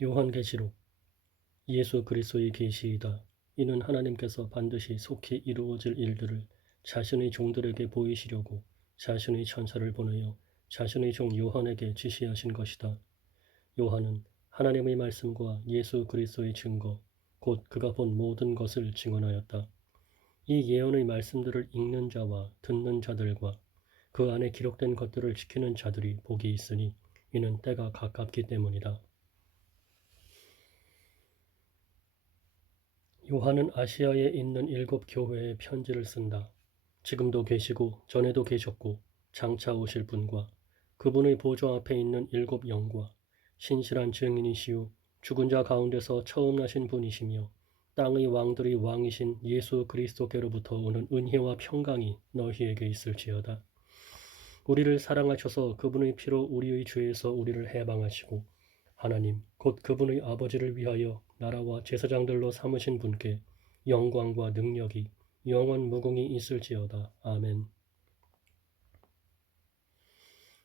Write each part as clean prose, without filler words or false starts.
요한계시록 예수 그리스도의 계시이다. 이는 하나님께서 반드시 속히 이루어질 일들을 자신의 종들에게 보이시려고 자신의 천사를 보내어 자신의 종 요한에게 지시하신 것이다. 요한은 하나님의 말씀과 예수 그리스도의 증거, 곧 그가 본 모든 것을 증언하였다. 이 예언의 말씀들을 읽는 자와 듣는 자들과 그 안에 기록된 것들을 지키는 자들이 복이 있으니 이는 때가 가깝기 때문이다. 요한은 아시아에 있는 7 교회에 편지를 쓴다. 지금도 계시고 전에도 계셨고 장차 오실 분과 그분의 보좌 앞에 있는 7 영과 신실한 증인이시요 죽은 자 가운데서 처음 나신 분이시며 땅의 왕들의 왕이신 예수 그리스도께로부터 오는 은혜와 평강이 너희에게 있을지어다. 우리를 사랑하셔서 그분의 피로 우리의 죄에서 우리를 해방하시고 하나님 곧 그분의 아버지를 위하여 나라와 제사장들로 삼으신 분께 영광과 능력이 영원 무궁히 있을지어다. 아멘.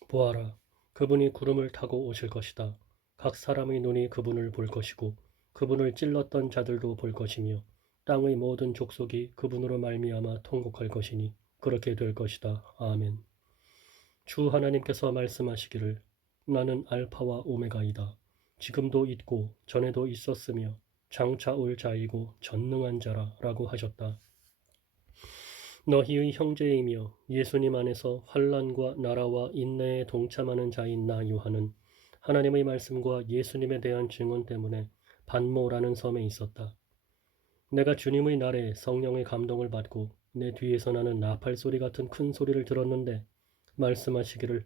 보아라, 그분이 구름을 타고 오실 것이다. 각 사람의 눈이 그분을 볼 것이고 그분을 찔렀던 자들도 볼 것이며 땅의 모든 족속이 그분으로 말미암아 통곡할 것이니 그렇게 될 것이다. 아멘. 주 하나님께서 말씀하시기를 나는 알파와 오메가이다. 지금도 있고 전에도 있었으며 장차 올 자이고 전능한 자라 라고 하셨다. 너희의 형제이며 예수님 안에서 환난과 나라와 인내에 동참하는 자인 나 요한은 하나님의 말씀과 예수님에 대한 증언 때문에 반모라는 섬에 있었다. 내가 주님의 날에 성령의 감동을 받고 내 뒤에서 나는 나팔 소리 같은 큰 소리를 들었는데 말씀하시기를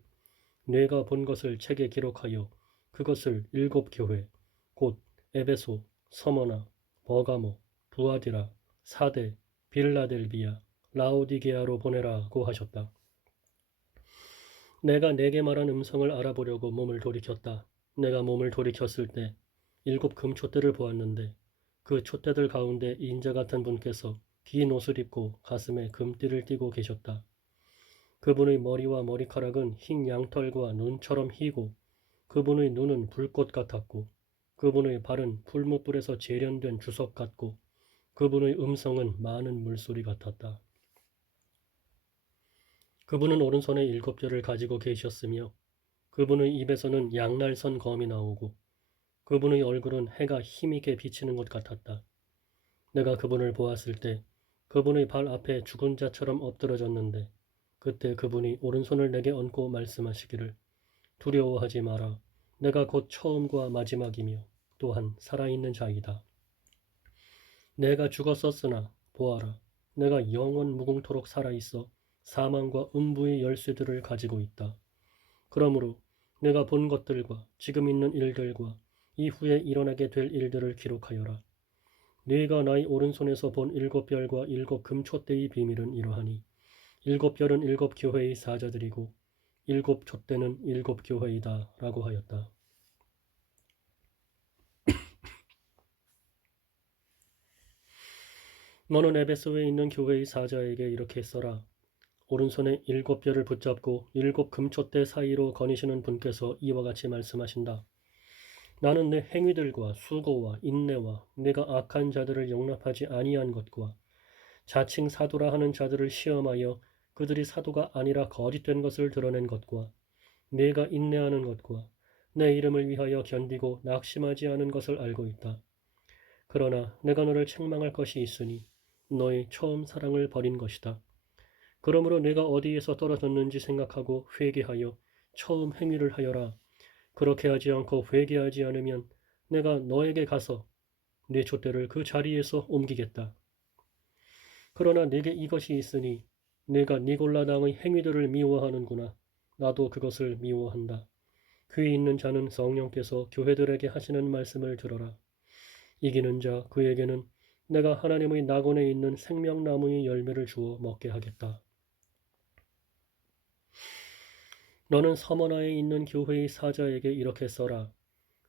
내가 본 것을 책에 기록하여 그것을 7 교회 곧 에베소, 서머나, 버가모, 두아디라, 사대, 빌라델비아, 라오디게아로 보내라고 하셨다. 내가 내게 말한 음성을 알아보려고 몸을 돌이켰다. 내가 몸을 돌이켰을 때 7 금촛대를 보았는데 그 촛대들 가운데 인자 같은 분께서 긴 옷을 입고 가슴에 금띠를 띠고 계셨다. 그분의 머리와 머리카락은 흰 양털과 눈처럼 희고 그분의 눈은 불꽃 같았고 그분의 발은 풀무불에서 재련된 주석 같고 그분의 음성은 많은 물소리 같았다. 그분은 오른손에 7뼈를 가지고 계셨으며 그분의 입에서는 양날선 검이 나오고 그분의 얼굴은 해가 힘있게 비치는 것 같았다. 내가 그분을 보았을 때 그분의 발 앞에 죽은 자처럼 엎드러졌는데 그때 그분이 오른손을 내게 얹고 말씀하시기를 두려워하지 마라. 내가 곧 처음과 마지막이며 또한 살아있는 자이다. 내가 죽었었으나 보아라. 내가 영원 무궁토록 살아있어 사망과 음부의 열쇠들을 가지고 있다. 그러므로 내가 본 것들과 지금 있는 일들과 이후에 일어나게 될 일들을 기록하여라. 네가 나의 오른손에서 본 7별과 7 금촛대의 비밀은 이러하니 7별은 7 교회의 사자들이고 7 촛대는 7 교회이다 라고 하였다. 너는 에베소에 있는 교회의 사자에게 이렇게 써라. 오른손에 7별을 붙잡고 7 금촛대 사이로 거니시는 분께서 이와 같이 말씀하신다. 나는 내 행위들과 수고와 인내와 내가 악한 자들을 용납하지 아니한 것과 자칭 사도라 하는 자들을 시험하여 그들이 사도가 아니라 거짓된 것을 드러낸 것과 내가 인내하는 것과 내 이름을 위하여 견디고 낙심하지 않은 것을 알고 있다. 그러나 내가 너를 책망할 것이 있으니 너의 처음 사랑을 버린 것이다. 그러므로 내가 어디에서 떨어졌는지 생각하고 회개하여 처음 행위를 하여라. 그렇게 하지 않고 회개하지 않으면 내가 너에게 가서 네 촛대를 그 자리에서 옮기겠다. 그러나 내게 이것이 있으니 내가 니골라 당의 행위들을 미워하는구나. 나도 그것을 미워한다. 귀 있는 자는 성령께서 교회들에게 하시는 말씀을 들어라. 이기는 자 그에게는 내가 하나님의 낙원에 있는 생명나무의 열매를 주어 먹게 하겠다. 너는 서머나에 있는 교회의 사자에게 이렇게 써라.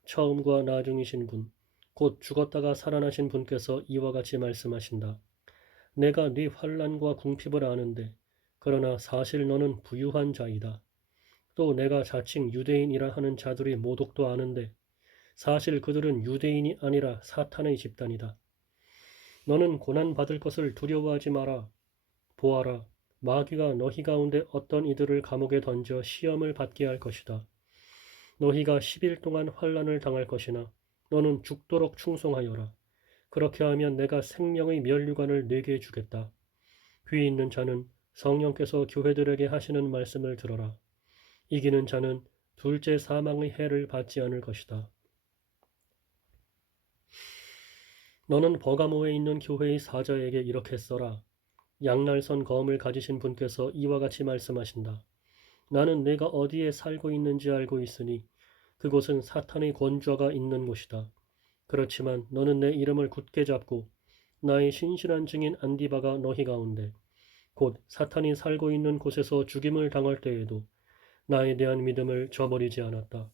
처음과 나중이신 분, 곧 죽었다가 살아나신 분께서 이와 같이 말씀하신다. 내가 네 환난과 궁핍을 아는데 그러나 사실 너는 부유한 자이다. 또 내가 자칭 유대인이라 하는 자들의 모독도 아는데 사실 그들은 유대인이 아니라 사탄의 집단이다. 너는 고난받을 것을 두려워하지 마라. 보아라, 마귀가 너희 가운데 어떤 이들을 감옥에 던져 시험을 받게 할 것이다. 너희가 10일 동안 환난을 당할 것이나 너는 죽도록 충성하여라. 그렇게 하면 내가 생명의 면류관을 네게 주겠다. 귀 있는 자는 성령께서 교회들에게 하시는 말씀을 들어라. 이기는 자는 둘째 사망의 해를 받지 않을 것이다. 너는 버가모에 있는 교회의 사자에게 이렇게 써라. 양날선 검을 가지신 분께서 이와 같이 말씀하신다. 나는 내가 어디에 살고 있는지 알고 있으니 그곳은 사탄의 권좌가 있는 곳이다. 그렇지만 너는 내 이름을 굳게 잡고 나의 신실한 증인 안디바가 너희 가운데 곧 사탄이 살고 있는 곳에서 죽임을 당할 때에도 나에 대한 믿음을 저버리지 않았다.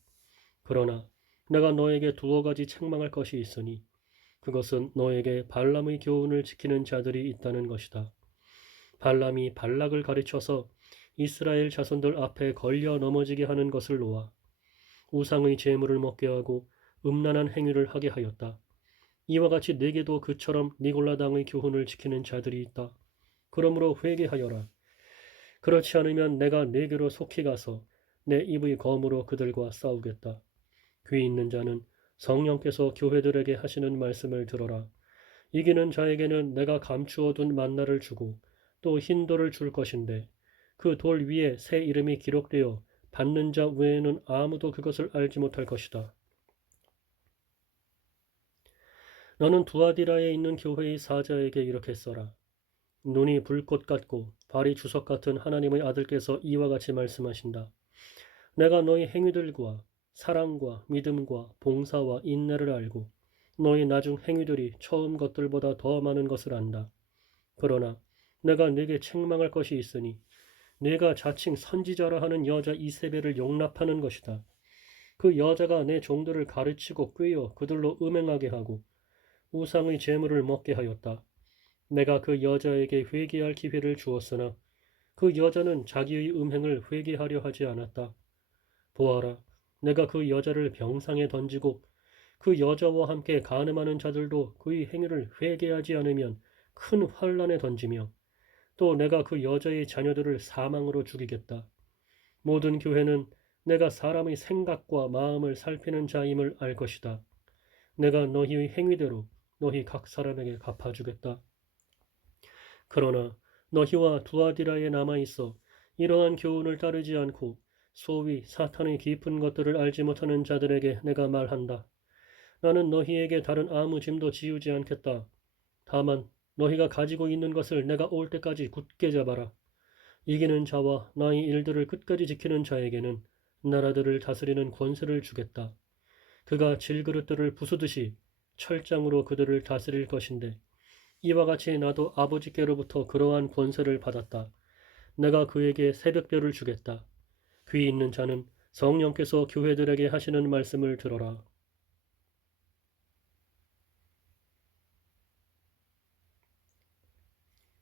그러나 내가 너에게 두어 가지 책망할 것이 있으니 그것은 너에게 발람의 교훈을 지키는 자들이 있다는 것이다. 발람이 발락을 가르쳐서 이스라엘 자손들 앞에 걸려 넘어지게 하는 것을 놓아 우상의 제물을 먹게 하고 음란한 행위를 하게 하였다. 이와 같이 내게도 그처럼 니골라당의 교훈을 지키는 자들이 있다. 그러므로 회개하여라. 그렇지 않으면 내가 네게로 속히 가서 내 입의 검으로 그들과 싸우겠다. 귀 있는 자는 성령께서 교회들에게 하시는 말씀을 들어라. 이기는 자에게는 내가 감추어둔 만나를 주고 또 흰 돌을 줄 것인데 그 돌 위에 새 이름이 기록되어 받는 자 외에는 아무도 그것을 알지 못할 것이다. 너는 두아디라에 있는 교회의 사자에게 이렇게 써라. 눈이 불꽃 같고 발이 주석 같은 하나님의 아들께서 이와 같이 말씀하신다. 내가 너희 행위들과 사랑과 믿음과 봉사와 인내를 알고 너희 나중 행위들이 처음 것들보다 더 많은 것을 안다. 그러나 내가 네게 책망할 것이 있으니 네가 자칭 선지자라 하는 여자 이세벨을 용납하는 것이다. 그 여자가 내 종들을 가르치고 꾀어 그들로 음행하게 하고 우상의 제물을 먹게 하였다. 내가 그 여자에게 회개할 기회를 주었으나 그 여자는 자기의 음행을 회개하려 하지 않았다. 보아라, 내가 그 여자를 병상에 던지고 그 여자와 함께 간음하는 자들도 그의 행위를 회개하지 않으면 큰 환란에 던지며 또 내가 그 여자의 자녀들을 사망으로 죽이겠다. 모든 교회는 내가 사람의 생각과 마음을 살피는 자임을 알 것이다. 내가 너희의 행위대로 너희 각 사람에게 갚아주겠다. 그러나 너희와 두아디라에 남아있어 이러한 교훈을 따르지 않고 소위 사탄의 깊은 것들을 알지 못하는 자들에게 내가 말한다. 나는 너희에게 다른 아무 짐도 지우지 않겠다. 다만 너희가 가지고 있는 것을 내가 올 때까지 굳게 잡아라. 이기는 자와 나의 일들을 끝까지 지키는 자에게는 나라들을 다스리는 권세를 주겠다. 그가 질그릇들을 부수듯이 철장으로 그들을 다스릴 것인데 이와 같이 나도 아버지께로부터 그러한 권세를 받았다. 내가 그에게 새벽별을 주겠다. 귀 있는 자는 성령께서 교회들에게 하시는 말씀을 들어라.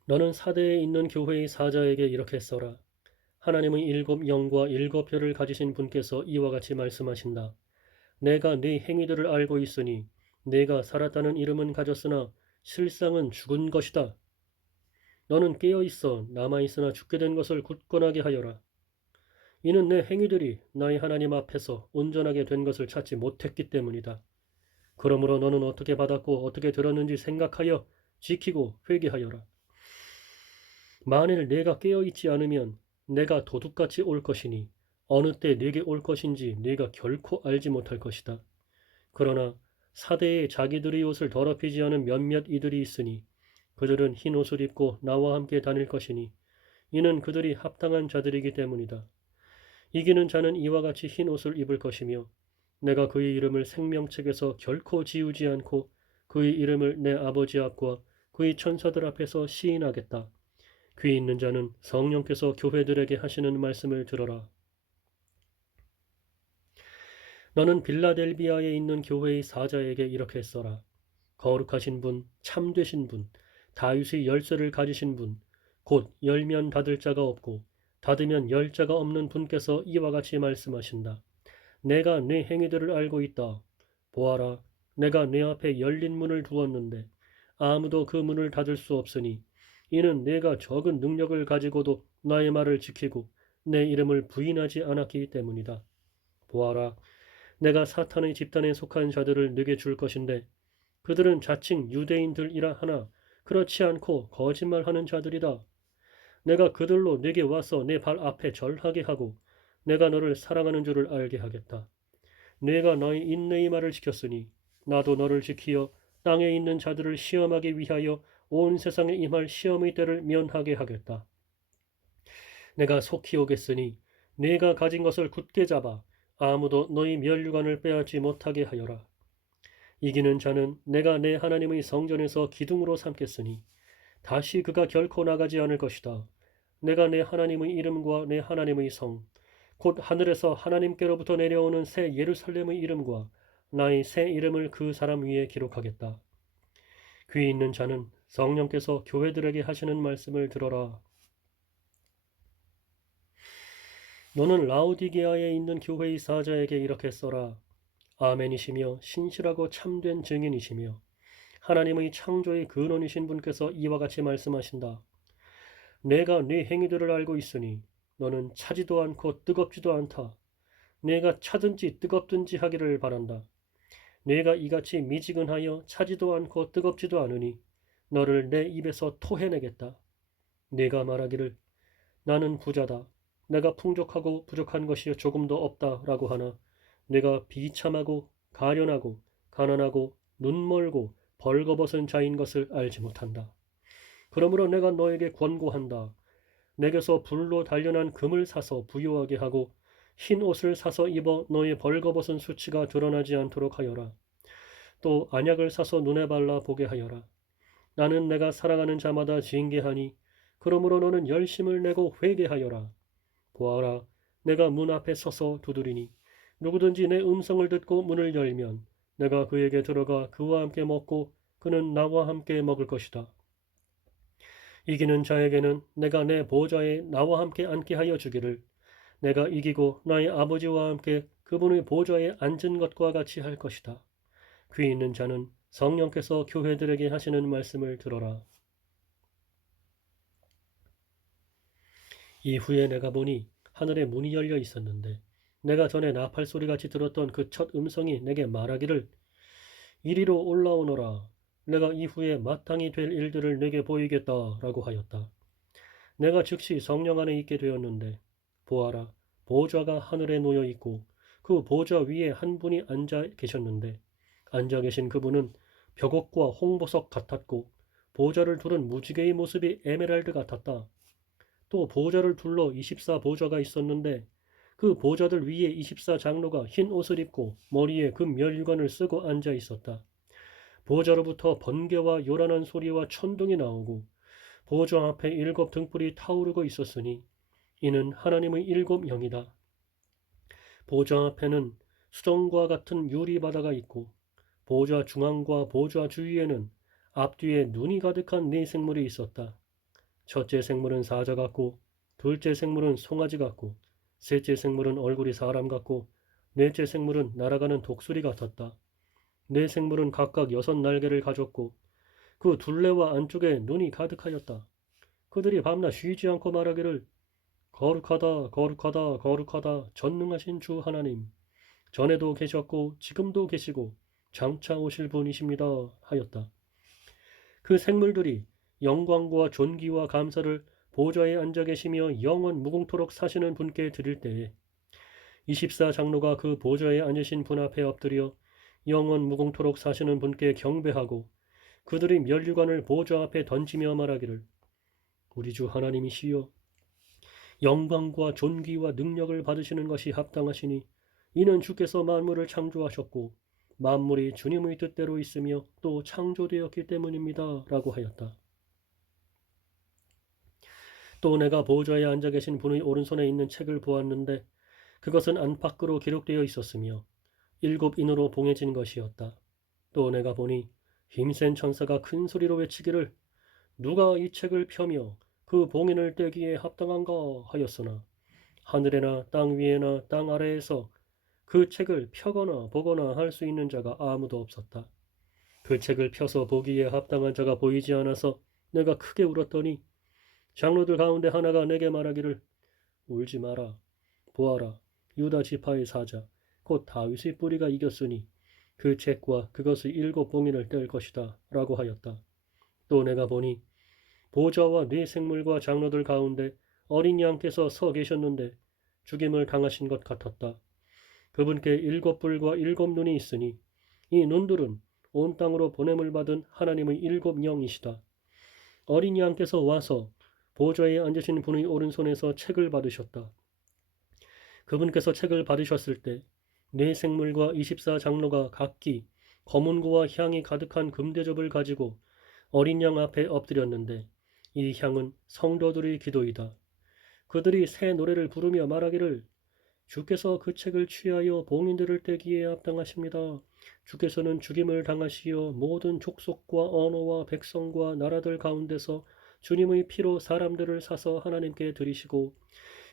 너는 사대에 있는 교회의 사자에게 이렇게 써라. 하나님의 일곱 영과 일곱 별을 가지신 분께서 이와 같이 말씀하신다. 내가 네 행위들을 알고 있으니 내가 살았다는 이름은 가졌으나 실상은 죽은 것이다. 너는 깨어있어 남아있으나 죽게 된 것을 굳건하게 하여라. 이는 내 행위들이 나의 하나님 앞에서 온전하게 된 것을 찾지 못했기 때문이다. 그러므로 너는 어떻게 받았고 어떻게 들었는지 생각하여 지키고 회개하여라. 만일 내가 깨어있지 않으면 내가 도둑같이 올 것이니 어느 때 내게 올 것인지 내가 결코 알지 못할 것이다. 그러나 사대에 자기들의 옷을 더럽히지 않은 몇몇 이들이 있으니 그들은 흰 옷을 입고 나와 함께 다닐 것이니 이는 그들이 합당한 자들이기 때문이다. 이기는 자는 이와 같이 흰 옷을 입을 것이며 내가 그의 이름을 생명책에서 결코 지우지 않고 그의 이름을 내 아버지 앞과 그의 천사들 앞에서 시인하겠다. 귀 있는 자는 성령께서 교회들에게 하시는 말씀을 들어라. 너는 빌라델비아에 있는 교회의 사자에게 이렇게 써라. 거룩하신 분, 참되신 분, 다윗의 열쇠를 가지신 분, 곧 열면 닫을 자가 없고 닫으면 열 자가 없는 분께서 이와 같이 말씀하신다. 내가 네 행위들을 알고 있다. 보아라, 내가 내 앞에 열린 문을 두었는데 아무도 그 문을 닫을 수 없으니 이는 내가 적은 능력을 가지고도 나의 말을 지키고 내 이름을 부인하지 않았기 때문이다. 보아라, 내가 사탄의 집단에 속한 자들을 네게 줄 것인데 그들은 자칭 유대인들이라 하나 그렇지 않고 거짓말하는 자들이다. 내가 그들로 네게 와서 내 발 앞에 절하게 하고 내가 너를 사랑하는 줄을 알게 하겠다. 내가 너의 인내의 말을 지켰으니 나도 너를 지키어 땅에 있는 자들을 시험하기 위하여 온 세상에 임할 시험의 때를 면하게 하겠다. 내가 속히 오겠으니 네가 가진 것을 굳게 잡아 아무도 너희 면류관을 빼앗지 못하게 하여라. 이기는 자는 내가 내 하나님의 성전에서 기둥으로 삼겠으니 다시 그가 결코 나가지 않을 것이다. 내가 내 하나님의 이름과 내 하나님의 성, 곧 하늘에서 하나님께로부터 내려오는 새 예루살렘의 이름과 나의 새 이름을 그 사람 위에 기록하겠다. 귀 있는 자는 성령께서 교회들에게 하시는 말씀을 들어라. 너는 라오디게아에 있는 교회의 사자에게 이렇게 써라. 아멘이시며 신실하고 참된 증인이시며 하나님의 창조의 근원이신 분께서 이와 같이 말씀하신다. 내가 네 행위들을 알고 있으니 너는 차지도 않고 뜨겁지도 않다. 내가 차든지 뜨겁든지 하기를 바란다. 내가 이같이 미지근하여 차지도 않고 뜨겁지도 않으니 너를 내 입에서 토해내겠다. 내가 말하기를 나는 부자다. 내가 풍족하고 부족한 것이 조금도 없다라고 하나 내가 비참하고 가련하고 가난하고 눈멀고 벌거벗은 자인 것을 알지 못한다. 그러므로 내가 너에게 권고한다. 내게서 불로 단련한 금을 사서 부요하게 하고 흰 옷을 사서 입어 너의 벌거벗은 수치가 드러나지 않도록 하여라. 또 안약을 사서 눈에 발라 보게 하여라. 나는 내가 사랑하는 자마다 징계하니 그러므로 너는 열심을 내고 회개하여라. 보아라, 내가 문 앞에 서서 두드리니 누구든지 내 음성을 듣고 문을 열면 내가 그에게 들어가 그와 함께 먹고 그는 나와 함께 먹을 것이다. 이기는 자에게는 내가 내 보좌에 나와 함께 앉게 하여 주기를 내가 이기고 나의 아버지와 함께 그분의 보좌에 앉은 것과 같이 할 것이다. 귀 있는 자는 성령께서 교회들에게 하시는 말씀을 들어라. 이후에 내가 보니 하늘에 문이 열려 있었는데 내가 전에 나팔 소리같이 들었던 그 첫 음성이 내게 말하기를 이리로 올라오너라. 내가 이후에 마땅히 될 일들을 내게 보이겠다라고 하였다. 내가 즉시 성령 안에 있게 되었는데 보아라, 보좌가 하늘에 놓여 있고 그 보좌 위에 한 분이 앉아 계셨는데 앉아 계신 그분은 벽옥과 홍보석 같았고 보좌를 두른 무지개의 모습이 에메랄드 같았다. 또 보좌를 둘러 24보좌가 있었는데 그 보좌들 위에 24장로가 흰 옷을 입고 머리에 금 면류관을 쓰고 앉아 있었다. 보좌로부터 번개와 요란한 소리와 천둥이 나오고 보좌 앞에 7 등불이 타오르고 있었으니 이는 하나님의 7 영이다. 보좌 앞에는 수정과 같은 유리바다가 있고 보좌 중앙과 보좌 주위에는 앞뒤에 눈이 가득한 4 생물이 있었다. 첫째 생물은 사자 같고 둘째 생물은 송아지 같고 셋째 생물은 얼굴이 사람 같고 넷째 생물은 날아가는 독수리 같았다. 4 생물은 각각 6 날개를 가졌고 그 둘레와 안쪽에 눈이 가득하였다. 그들이 밤낮 쉬지 않고 말하기를 거룩하다 거룩하다 거룩하다 전능하신 주 하나님 전에도 계셨고 지금도 계시고 장차 오실 분이십니다 하였다. 그 생물들이 영광과 존귀와 감사를 보좌에 앉아 계시며 영원 무궁토록 사시는 분께 드릴 때에 24장로가 그 보좌에 앉으신 분 앞에 엎드려 영원 무궁토록 사시는 분께 경배하고 그들이 면류관을 보좌 앞에 던지며 말하기를 우리 주 하나님이시여 영광과 존귀와 능력을 받으시는 것이 합당하시니 이는 주께서 만물을 창조하셨고 만물이 주님의 뜻대로 있으며 또 창조되었기 때문입니다 라고 하였다. 또 내가 보좌에 앉아 계신 분의 오른손에 있는 책을 보았는데 그것은 안팎으로 기록되어 있었으며 7 인으로 봉해진 것이었다. 또 내가 보니 힘센 천사가 큰 소리로 외치기를 누가 이 책을 펴며 그 봉인을 떼기에 합당한가 하였으나 하늘에나 땅 위에나 땅 아래에서 그 책을 펴거나 보거나 할 수 있는 자가 아무도 없었다. 그 책을 펴서 보기에 합당한 자가 보이지 않아서 내가 크게 울었더니 장로들 가운데 하나가 내게 말하기를 울지 마라. 보아라. 유다 지파의 사자 곧 다윗의 뿌리가 이겼으니 그 책과 그것의 7봉인을 뗄 것이다 라고 하였다. 또 내가 보니 보좌와 네 생물과 장로들 가운데 어린 양께서 서 계셨는데 죽임을 당하신 것 같았다. 그분께 7뿔과 7눈이 있으니 이 눈들은 온 땅으로 보냄을 받은 하나님의 7영이시다. 어린 양께서 와서 보좌에 앉으신 분의 오른손에서 책을 받으셨다. 그분께서 책을 받으셨을 때 네 생물과 24장로가 각기 검은고와 향이 가득한 금대접을 가지고 어린 양 앞에 엎드렸는데 이 향은 성도들의 기도이다. 그들이 새 노래를 부르며 말하기를 주께서 그 책을 취하여 봉인들을 떼기에 합당하십니다. 주께서는 죽임을 당하시어 모든 족속과 언어와 백성과 나라들 가운데서 주님의 피로 사람들을 사서 하나님께 드리시고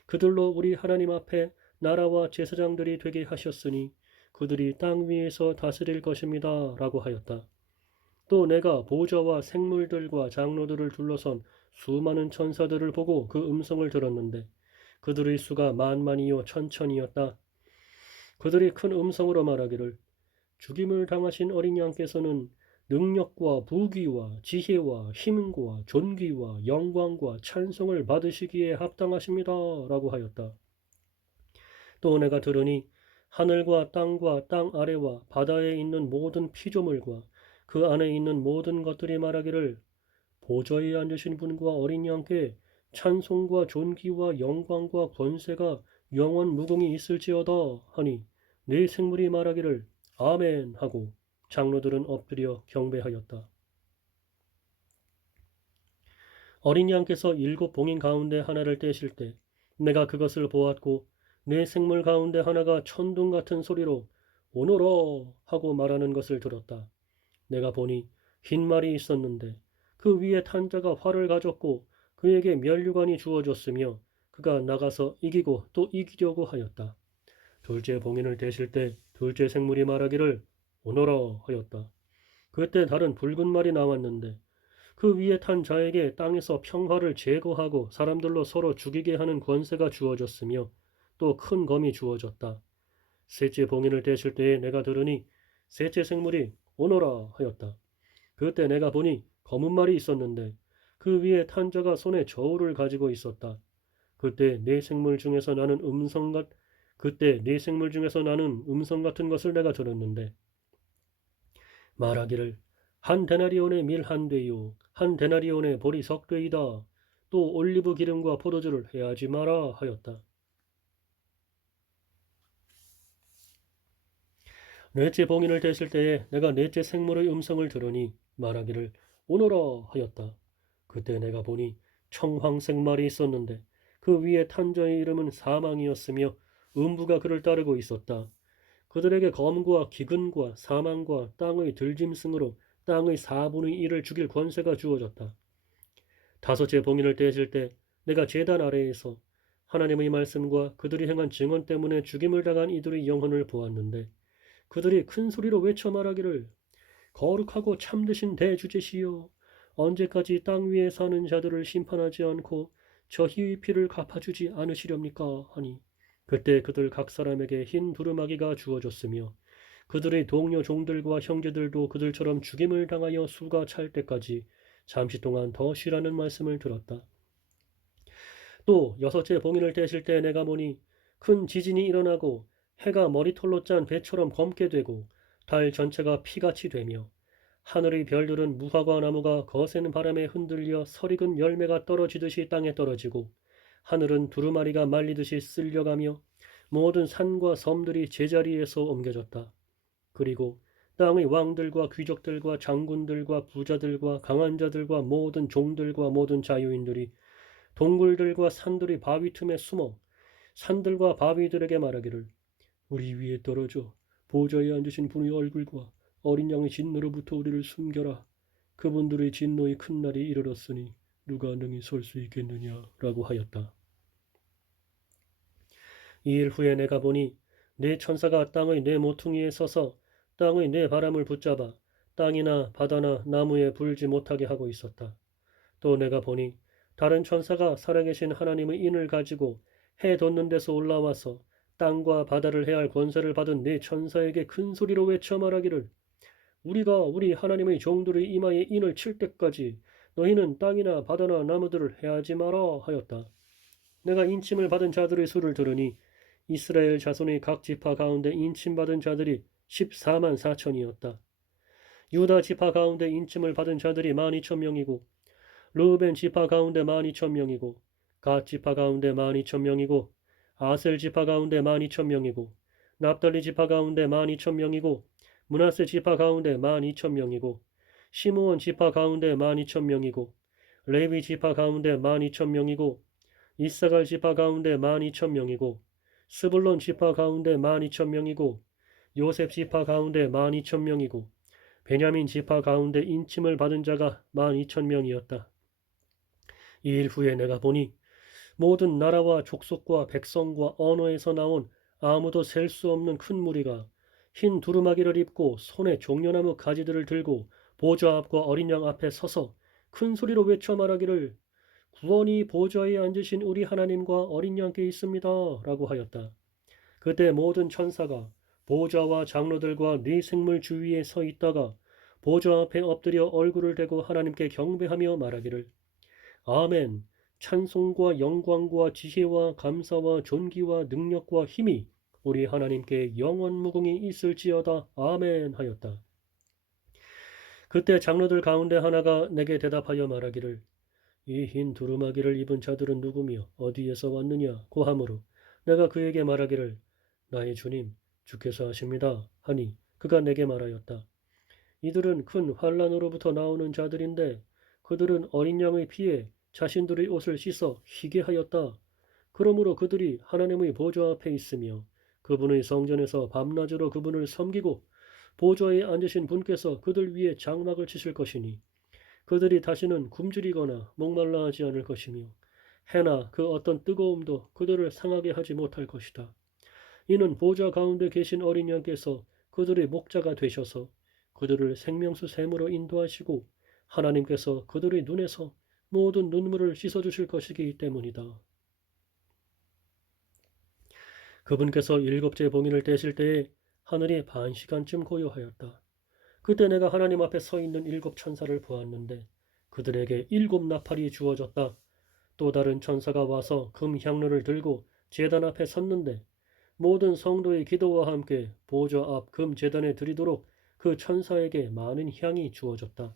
그들로 우리 하나님 앞에 나라와 제사장들이 되게 하셨으니 그들이 땅 위에서 다스릴 것입니다. 라고 하였다. 또 내가 보좌와 생물들과 장로들을 둘러선 수많은 천사들을 보고 그 음성을 들었는데 그들의 수가 만만이요 천천이었다. 그들이 큰 음성으로 말하기를 죽임을 당하신 어린 양께서는 능력과 부귀와 지혜와 힘과 존귀와 영광과 찬송을 받으시기에 합당하십니다. 라고 하였다. 또 내가 들으니 하늘과 땅과 땅 아래와 바다에 있는 모든 피조물과 그 안에 있는 모든 것들이 말하기를 보좌에 앉으신 분과 어린 양께 찬송과 존귀와 영광과 권세가 영원 무궁히 있을지어다 하니 네 생물이 말하기를 아멘 하고 장로들은 엎드려 경배하였다. 어린 양께서 7봉인 가운데 하나를 떼실 때 내가 그것을 보았고 네 생물 가운데 하나가 천둥 같은 소리로 오너라 하고 말하는 것을 들었다. 내가 보니 흰 말이 있었는데 그 위에 탄 자가 활을 가졌고 그에게 면류관이 주어졌으며 그가 나가서 이기고 또 이기려고 하였다. 둘째 봉인을 대실 때 둘째 생물이 말하기를 오너라 하였다. 그때 다른 붉은 말이 나왔는데 그 위에 탄 자에게 땅에서 평화를 제거하고 사람들로 서로 죽이게 하는 권세가 주어졌으며 또 큰 검이 주어졌다. 셋째 봉인을 대실 때에 내가 들으니 셋째 생물이 오너라 하였다. 그때 내가 보니 검은 말이 있었는데 그 위에 탄 자가 손에 저울을 가지고 있었다. 그때 네 생물 중에서 나는 음성 같은 것을 내가 들었는데 말하기를 한 데나리온의 밀 한 되요 한 데나리온의 보리 석 되이다. 또 올리브 기름과 포도주를 해하지 마라 하였다. 넷째 봉인을 댔을 때에 내가 넷째 생물의 음성을 들으니 말하기를 오너라 하였다. 그때 내가 보니 청황색 말이 있었는데 그 위에 탄 자의 이름은 사망이었으며 음부가 그를 따르고 있었다. 그들에게 검과 기근과 사망과 땅의 들짐승으로 땅의 4분의 1을 죽일 권세가 주어졌다. 다섯째 봉인을 떼질 때 내가 제단 아래에서 하나님의 말씀과 그들이 행한 증언 때문에 죽임을 당한 이들의 영혼을 보았는데 그들이 큰 소리로 외쳐 말하기를 거룩하고 참되신 대주제시여 언제까지 땅 위에 사는 자들을 심판하지 않고 저희의 피를 갚아주지 않으시렵니까 하니 그때 그들 각 사람에게 흰 두루마기가 주어졌으며 그들의 동료 종들과 형제들도 그들처럼 죽임을 당하여 수가 찰 때까지 잠시 동안 더 쉬라는 말씀을 들었다. 또 여섯째 봉인을 떼실 때 내가 보니 큰 지진이 일어나고 해가 머리털로 짠 배처럼 검게 되고 달 전체가 피같이 되며 하늘의 별들은 무화과 나무가 거센 바람에 흔들려 설익은 열매가 떨어지듯이 땅에 떨어지고 하늘은 두루마리가 말리듯이 쓸려가며 모든 산과 섬들이 제자리에서 옮겨졌다. 그리고 땅의 왕들과 귀족들과 장군들과 부자들과 강한 자들과 모든 종들과 모든 자유인들이 동굴들과 산들의 바위 틈에 숨어 산들과 바위들에게 말하기를 우리 위에 떨어져 보좌에 앉으신 분의 얼굴과 어린 양의 진노로부터 우리를 숨겨라. 그분들의 진노의 큰 날이 이르렀으니 누가 능히 설 수 있겠느냐라고 하였다. 2일 후에 내가 보니 네 천사가 땅의 네 모퉁이에 서서 땅의 네 바람을 붙잡아 땅이나 바다나 나무에 불지 못하게 하고 있었다. 또 내가 보니 다른 천사가 살아계신 하나님의 인을 가지고 해 돋는 데서 올라와서 땅과 바다를 해할 권세를 받은 네 천사에게 큰 소리로 외쳐 말하기를 우리가 우리 하나님의 종들의 이마에 인을 칠 때까지 너희는 땅이나 바다나 나무들을 해하지 마라 하였다. 내가 인침을 받은 자들의 수를 들으니 이스라엘 자손의 각 지파 가운데 인침받은 자들이 14만 4천이었다. 유다 지파 가운데 인침을 받은 자들이 12,000명이고 르우벤 지파 가운데 12,000명이고 갓 지파 가운데 12,000명이고 아셀 지파 가운데 12,000명이고 납달리 지파 가운데 12,000명이고 므낫세 지파 가운데 12,000명이고 시므온 지파 가운데 12,000명이고 레위 지파 가운데 12,000명이고 이사갈 지파 가운데 12,000명이고 스불론 지파 가운데 12,000명이고 요셉 지파 가운데 12,000명이고 베냐민 지파 가운데 인침을 받은 자가 12,000명이었다. 이 일 후에 내가 보니 모든 나라와 족속과 백성과 언어에서 나온 아무도 셀 수 없는 큰 무리가 흰 두루마기를 입고 손에 종려나무 가지들을 들고 보좌 앞과 어린 양 앞에 서서 큰 소리로 외쳐 말하기를 구원이 보좌에 앉으신 우리 하나님과 어린 양께 있습니다. 라고 하였다. 그때 모든 천사가 보좌와 장로들과 네 생물 주위에 서 있다가 보좌 앞에 엎드려 얼굴을 대고 하나님께 경배하며 말하기를 아멘. 찬송과 영광과 지혜와 감사와 존귀와 능력과 힘이 우리 하나님께 영원 무궁히 있을지어다. 아멘 하였다. 그때 장로들 가운데 하나가 내게 대답하여 말하기를 이 흰 두루마기를 입은 자들은 누구며 어디에서 왔느냐 고하므로 내가 그에게 말하기를 나의 주님 주께서 하십니다 하니 그가 내게 말하였다. 이들은 큰 환란으로부터 나오는 자들인데 그들은 어린 양의 피에 자신들의 옷을 씻어 희게 하였다. 그러므로 그들이 하나님의 보좌 앞에 있으며 그분의 성전에서 밤낮으로 그분을 섬기고 보좌에 앉으신 분께서 그들 위에 장막을 치실 것이니 그들이 다시는 굶주리거나 목말라 하지 않을 것이며 해나 그 어떤 뜨거움도 그들을 상하게 하지 못할 것이다. 이는 보좌 가운데 계신 어린 양께서 그들의 목자가 되셔서 그들을 생명수 샘으로 인도하시고 하나님께서 그들의 눈에서 모든 눈물을 씻어주실 것이기 때문이다. 그분께서 일곱째 봉인을 떼실 때에 하늘이 반 시간쯤 고요하였다. 그때 내가 하나님 앞에 서 있는 일곱 천사를 보았는데 그들에게 일곱 나팔이 주어졌다. 또 다른 천사가 와서 금 향로를 들고 제단 앞에 섰는데 모든 성도의 기도와 함께 보좌 앞 금 제단에 드리도록 그 천사에게 많은 향이 주어졌다.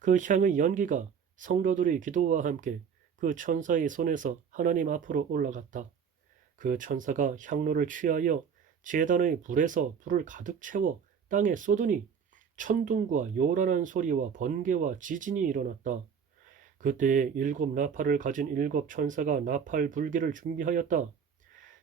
그 향의 연기가 성도들의 기도와 함께 그 천사의 손에서 하나님 앞으로 올라갔다. 그 천사가 향로를 취하여 제단의 불에서 불을 가득 채워 땅에 쏟으니 천둥과 요란한 소리와 번개와 지진이 일어났다. 그때에 일곱 나팔을 가진 일곱 천사가 나팔 불기를 준비하였다.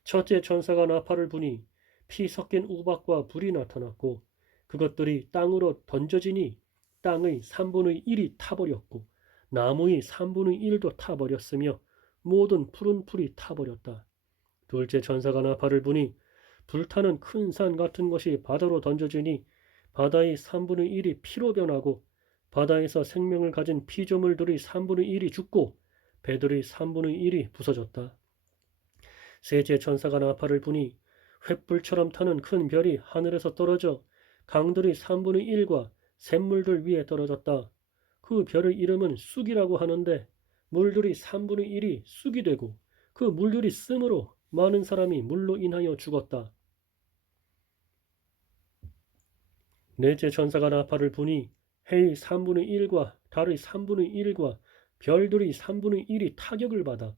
첫째 천사가 나팔을 부니 피 섞인 우박과 불이 나타났고 그것들이 땅으로 던져지니 땅의 3분의 1이 타버렸고 나무의 3분의 1도 타버렸으며 모든 푸른 풀이 타버렸다. 둘째 천사가 나팔을 부니 불타는 큰 산 같은 것이 바다로 던져지니 바다의 3분의 1이 피로 변하고 바다에서 생명을 가진 피조물들의 3분의 1이 죽고 배들의 3분의 1이 부서졌다. 셋째 천사가 나팔을 부니 횃불처럼 타는 큰 별이 하늘에서 떨어져 강들의 3분의 1과 샘물들 위에 떨어졌다. 그 별의 이름은 쑥이라고 하는데 물들이 3분의 1이 쑥이 되고 그 물들이 씀으로 많은 사람이 물로 인하여 죽었다. 넷째 천사가 나팔을 부니 해의 3분의 1과 달의 3분의 1과 별들의 3분의 1이 타격을 받아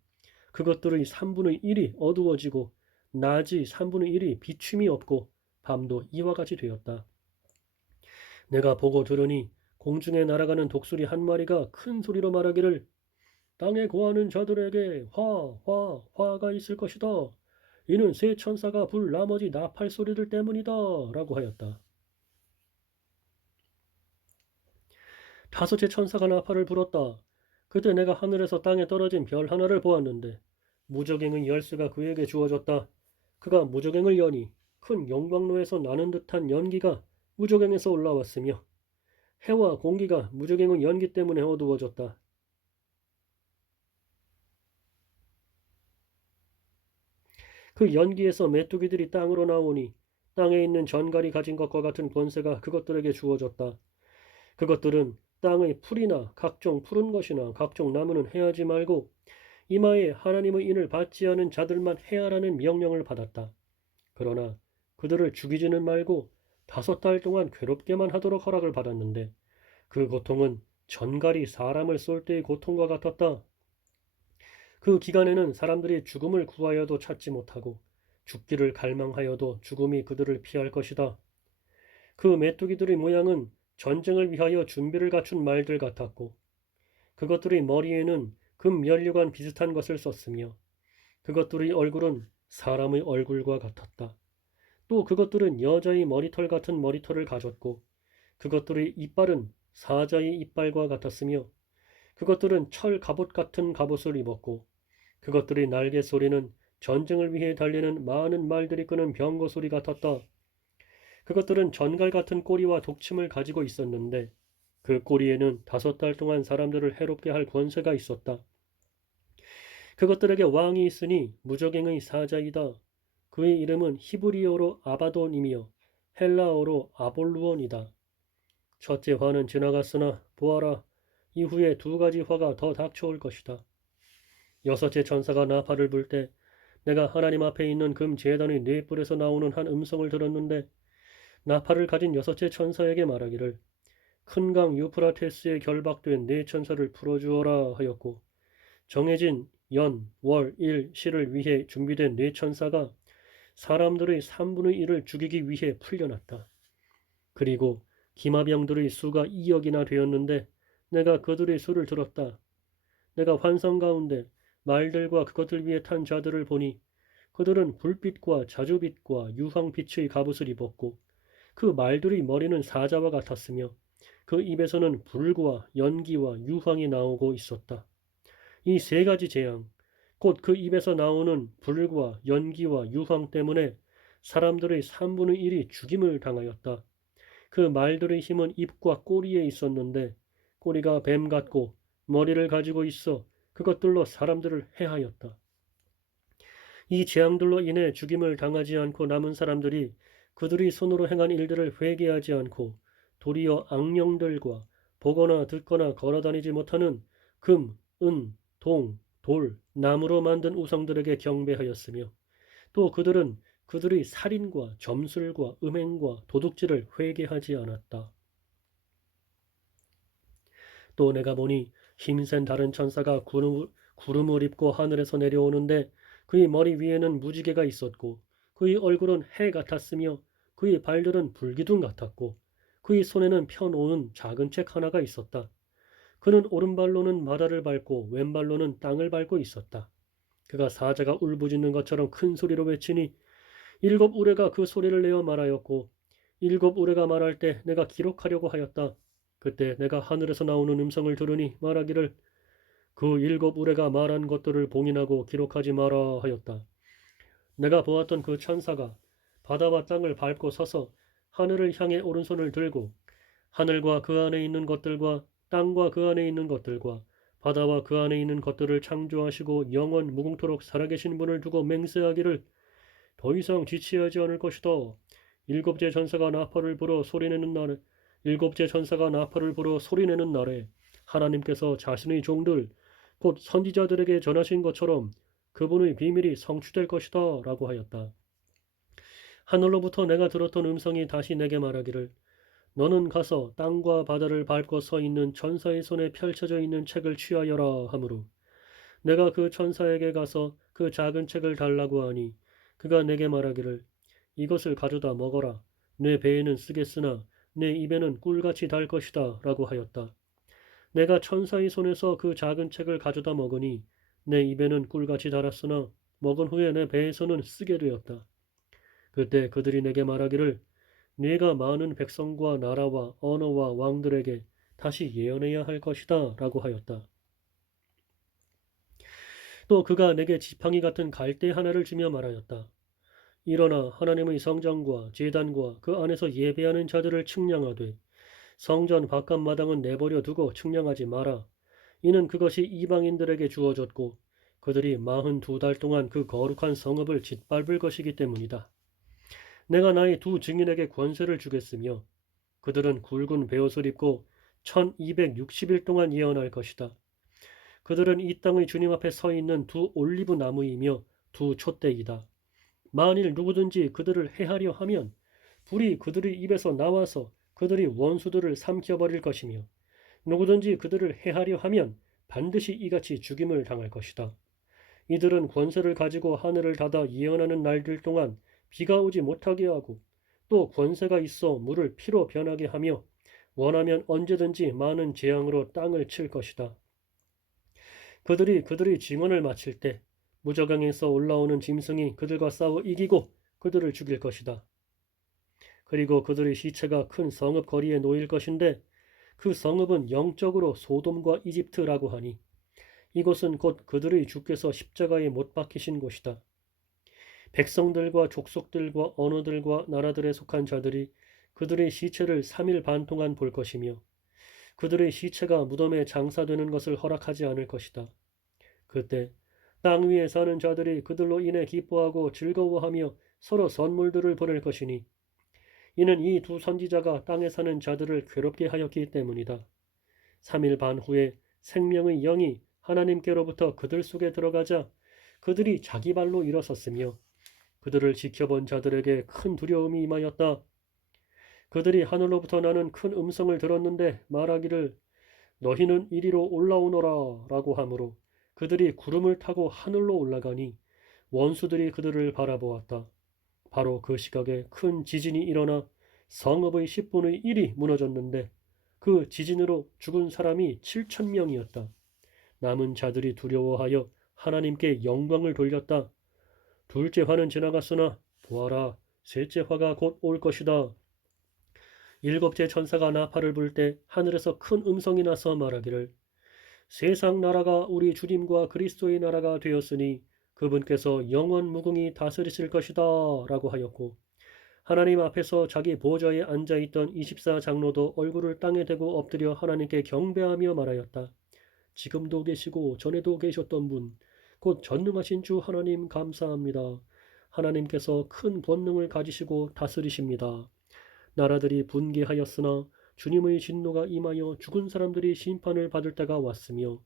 그것들의 3분의 1이 어두워지고 낮이 3분의 1이 비춤이 없고 밤도 이와 같이 되었다. 내가 보고 들으니 공중에 날아가는 독수리 한 마리가 큰 소리로 말하기를 땅에 거하는 자들에게 화가 있을 것이다. 이는 세 천사가 불 나머지 나팔 소리들 때문이다. 라고 하였다. 다섯째 천사가 나팔을 불었다. 그때 내가 하늘에서 땅에 떨어진 별 하나를 보았는데 무저갱의 열쇠가 그에게 주어졌다. 그가 무저갱을 여니 큰 용광로에서 나는 듯한 연기가 무적행에서 올라왔으며 해와 공기가 무적행의 연기 때문에 어두워졌다. 그 연기에서 메뚜기들이 땅으로 나오니 땅에 있는 전갈이 가진 것과 같은 권세가 그것들에게 주어졌다. 그것들은 땅의 풀이나 각종 푸른 것이나 각종 나무는 해하지 말고 이마에 하나님의 인을 받지 않은 자들만 해하라는 명령을 받았다. 그러나 그들을 죽이지는 말고 5달 동안 괴롭게만 하도록 허락을 받았는데 그 고통은 전갈이 사람을 쏠 때의 고통과 같았다. 그 기간에는 사람들이 죽음을 구하여도 찾지 못하고 죽기를 갈망하여도 죽음이 그들을 피할 것이다. 그 메뚜기들의 모양은 전쟁을 위하여 준비를 갖춘 말들 같았고 그것들의 머리에는 금 면류관 비슷한 것을 썼으며 그것들의 얼굴은 사람의 얼굴과 같았다. 또 그것들은 여자의 머리털 같은 머리털을 가졌고 그것들의 이빨은 사자의 이빨과 같았으며 그것들은 철 갑옷 같은 갑옷을 입었고 그것들의 날개 소리는 전쟁을 위해 달리는 많은 말들이 끄는 병거 소리 같았다. 그것들은 전갈 같은 꼬리와 독침을 가지고 있었는데 그 꼬리에는 5달 동안 사람들을 해롭게 할 권세가 있었다. 그것들에게 왕이 있으니 무적행의 사자이다. 그의 이름은 히브리어로 아바돈이며 헬라어로 아볼루온이다. 첫째 화는 지나갔으나 보아라, 이후에 2가지 화가 더 닥쳐올 것이다. 6째 천사가 나팔을 불 때 내가 하나님 앞에 있는 금 제단의 4뿔에서 나오는 한 음성을 들었는데 나팔을 가진 6째 천사에게 말하기를 큰 강 유프라테스에 결박된 4천사를 풀어주어라 하였고 정해진 연, 월, 일, 시를 위해 준비된 4천사가 사람들의 3분의 1을 죽이기 위해 풀려났다. 그리고 기마병들의 수가 2억이나 되었는데 내가 그들의 수를 들었다. 내가 환상 가운데 말들과 그것들 위에 탄 자들을 보니 그들은 불빛과 자주빛과 유황빛의 갑옷을 입었고 그 말들의 머리는 사자와 같았으며 그 입에서는 불과 연기와 유황이 나오고 있었다. 이 3가지 재앙, 곧 그 입에서 나오는 불과 연기와 유황 때문에 사람들의 3분의 1이 죽임을 당하였다. 그 말들의 힘은 입과 꼬리에 있었는데 꼬리가 뱀 같고 머리를 가지고 있어 그것들로 사람들을 해하였다. 이 재앙들로 인해 죽임을 당하지 않고 남은 사람들이 그들이 손으로 행한 일들을 회개하지 않고 도리어 악령들과 보거나 듣거나 걸어다니지 못하는 금, 은, 동, 돌, 나무로 만든 우상들에게 경배하였으며 또 그들은 그들의 살인과 점술과 음행과 도둑질을 회개하지 않았다. 또 내가 보니 힘센 다른 천사가 구름을 입고 하늘에서 내려오는데 그의 머리 위에는 무지개가 있었고 그의 얼굴은 해 같았으며 그의 발들은 불기둥 같았고 그의 손에는 펴놓은 작은 책 하나가 있었다. 그는 오른발로는 바다를 밟고 왼발로는 땅을 밟고 있었다. 그가 사자가 울부짖는 것처럼 큰 소리로 외치니 7 우레가 그 소리를 내어 말하였고 7 우레가 말할 때 내가 기록하려고 하였다. 그때 내가 하늘에서 나오는 음성을 들으니 말하기를 그 7 우레가 말한 것들을 봉인하고 기록하지 마라 하였다. 내가 보았던 그 천사가 바다와 땅을 밟고 서서 하늘을 향해 오른손을 들고 하늘과 그 안에 있는 것들과 땅과 그 안에 있는 것들과 바다와 그 안에 있는 것들을 창조하시고 영원 무궁토록 살아계신 분을 두고 맹세하기를 더 이상 지체하지 않을 것이다. 7째 천사가 나팔을 불어 소리내는 날에 7째 천사가 나팔을 불어 소리내는 날에 하나님께서 자신의 종들 곧 선지자들에게 전하신 것처럼 그분의 비밀이 성취될 것이다 라고 하였다. 하늘로부터 내가 들었던 음성이 다시 내게 말하기를 너는 가서 땅과 바다를 밟고 서 있는 천사의 손에 펼쳐져 있는 책을 취하여라 하므로 내가 그 천사에게 가서 그 작은 책을 달라고 하니 그가 내게 말하기를 이것을 가져다 먹어라. 내 배에는 쓰겠으나 내 입에는 꿀같이 달 것이다 라고 하였다. 내가 천사의 손에서 그 작은 책을 가져다 먹으니 내 입에는 꿀같이 달았으나 먹은 후에 내 배에서는 쓰게 되었다. 그때 그들이 내게 말하기를 네가 많은 백성과 나라와 언어와 왕들에게 다시 예언해야 할 것이다 라고 하였다. 또 그가 내게 지팡이 같은 갈대 하나를 주며 말하였다. 일어나 하나님의 성전과 제단과 그 안에서 예배하는 자들을 측량하되 성전 바깥 마당은 내버려 두고 측량하지 마라. 이는 그것이 이방인들에게 주어졌고 그들이 42달 동안 그 거룩한 성읍을 짓밟을 것이기 때문이다. 내가 나의 두 증인에게 권세를 주겠으며 그들은 굵은 베옷을 입고 1260일 동안 예언할 것이다. 그들은 이 땅의 주님 앞에 서 있는 두 올리브 나무이며 두 촛대이다. 만일 누구든지 그들을 해하려 하면 불이 그들의 입에서 나와서 그들이 원수들을 삼켜버릴 것이며 누구든지 그들을 해하려 하면 반드시 이같이 죽임을 당할 것이다. 이들은 권세를 가지고 하늘을 닫아 예언하는 날들 동안 비가 오지 못하게 하고 또 권세가 있어 물을 피로 변하게 하며 원하면 언제든지 많은 재앙으로 땅을 칠 것이다. 그들이 그들의 증언을 마칠 때 무저강에서 올라오는 짐승이 그들과 싸워 이기고 그들을 죽일 것이다. 그리고 그들의 시체가 큰 성읍 거리에 놓일 것인데 그 성읍은 영적으로 소돔과 이집트라고 하니 이곳은 곧 그들의 주께서 십자가에 못 박히신 곳이다. 백성들과 족속들과 언어들과 나라들에 속한 자들이 그들의 시체를 3일 반 동안 볼 것이며 그들의 시체가 무덤에 장사되는 것을 허락하지 않을 것이다. 그때 땅 위에 사는 자들이 그들로 인해 기뻐하고 즐거워하며 서로 선물들을 보낼 것이니 이는 이 두 선지자가 땅에 사는 자들을 괴롭게 하였기 때문이다. 3일 반 후에 생명의 영이 하나님께로부터 그들 속에 들어가자 그들이 자기 발로 일어섰으며 그들을 지켜본 자들에게 큰 두려움이 임하였다. 그들이 하늘로부터 나는 큰 음성을 들었는데 말하기를 너희는 이리로 올라오너라 라고 하므로 그들이 구름을 타고 하늘로 올라가니 원수들이 그들을 바라보았다. 바로 그 시각에 큰 지진이 일어나 성읍의 10분의 1이 무너졌는데 그 지진으로 죽은 사람이 7,000명이었다. 남은 자들이 두려워하여 하나님께 영광을 돌렸다. 둘째 화는 지나갔으나 보아라, 셋째 화가 곧 올 것이다. 일곱째 천사가 나팔을 불 때 하늘에서 큰 음성이 나서 말하기를 세상 나라가 우리 주님과 그리스도의 나라가 되었으니 그분께서 영원 무궁히 다스리실 것이다 라고 하였고 하나님 앞에서 자기 보좌에 앉아있던 24장로도 얼굴을 땅에 대고 엎드려 하나님께 경배하며 말하였다. 지금도 계시고 전에도 계셨던 분, 곧 전능하신 주 하나님 감사합니다. 하나님께서 큰 권능을 가지시고 다스리십니다. 나라들이 분개하였으나 주님의 진노가 임하여 죽은 사람들이 심판을 받을 때가 왔으며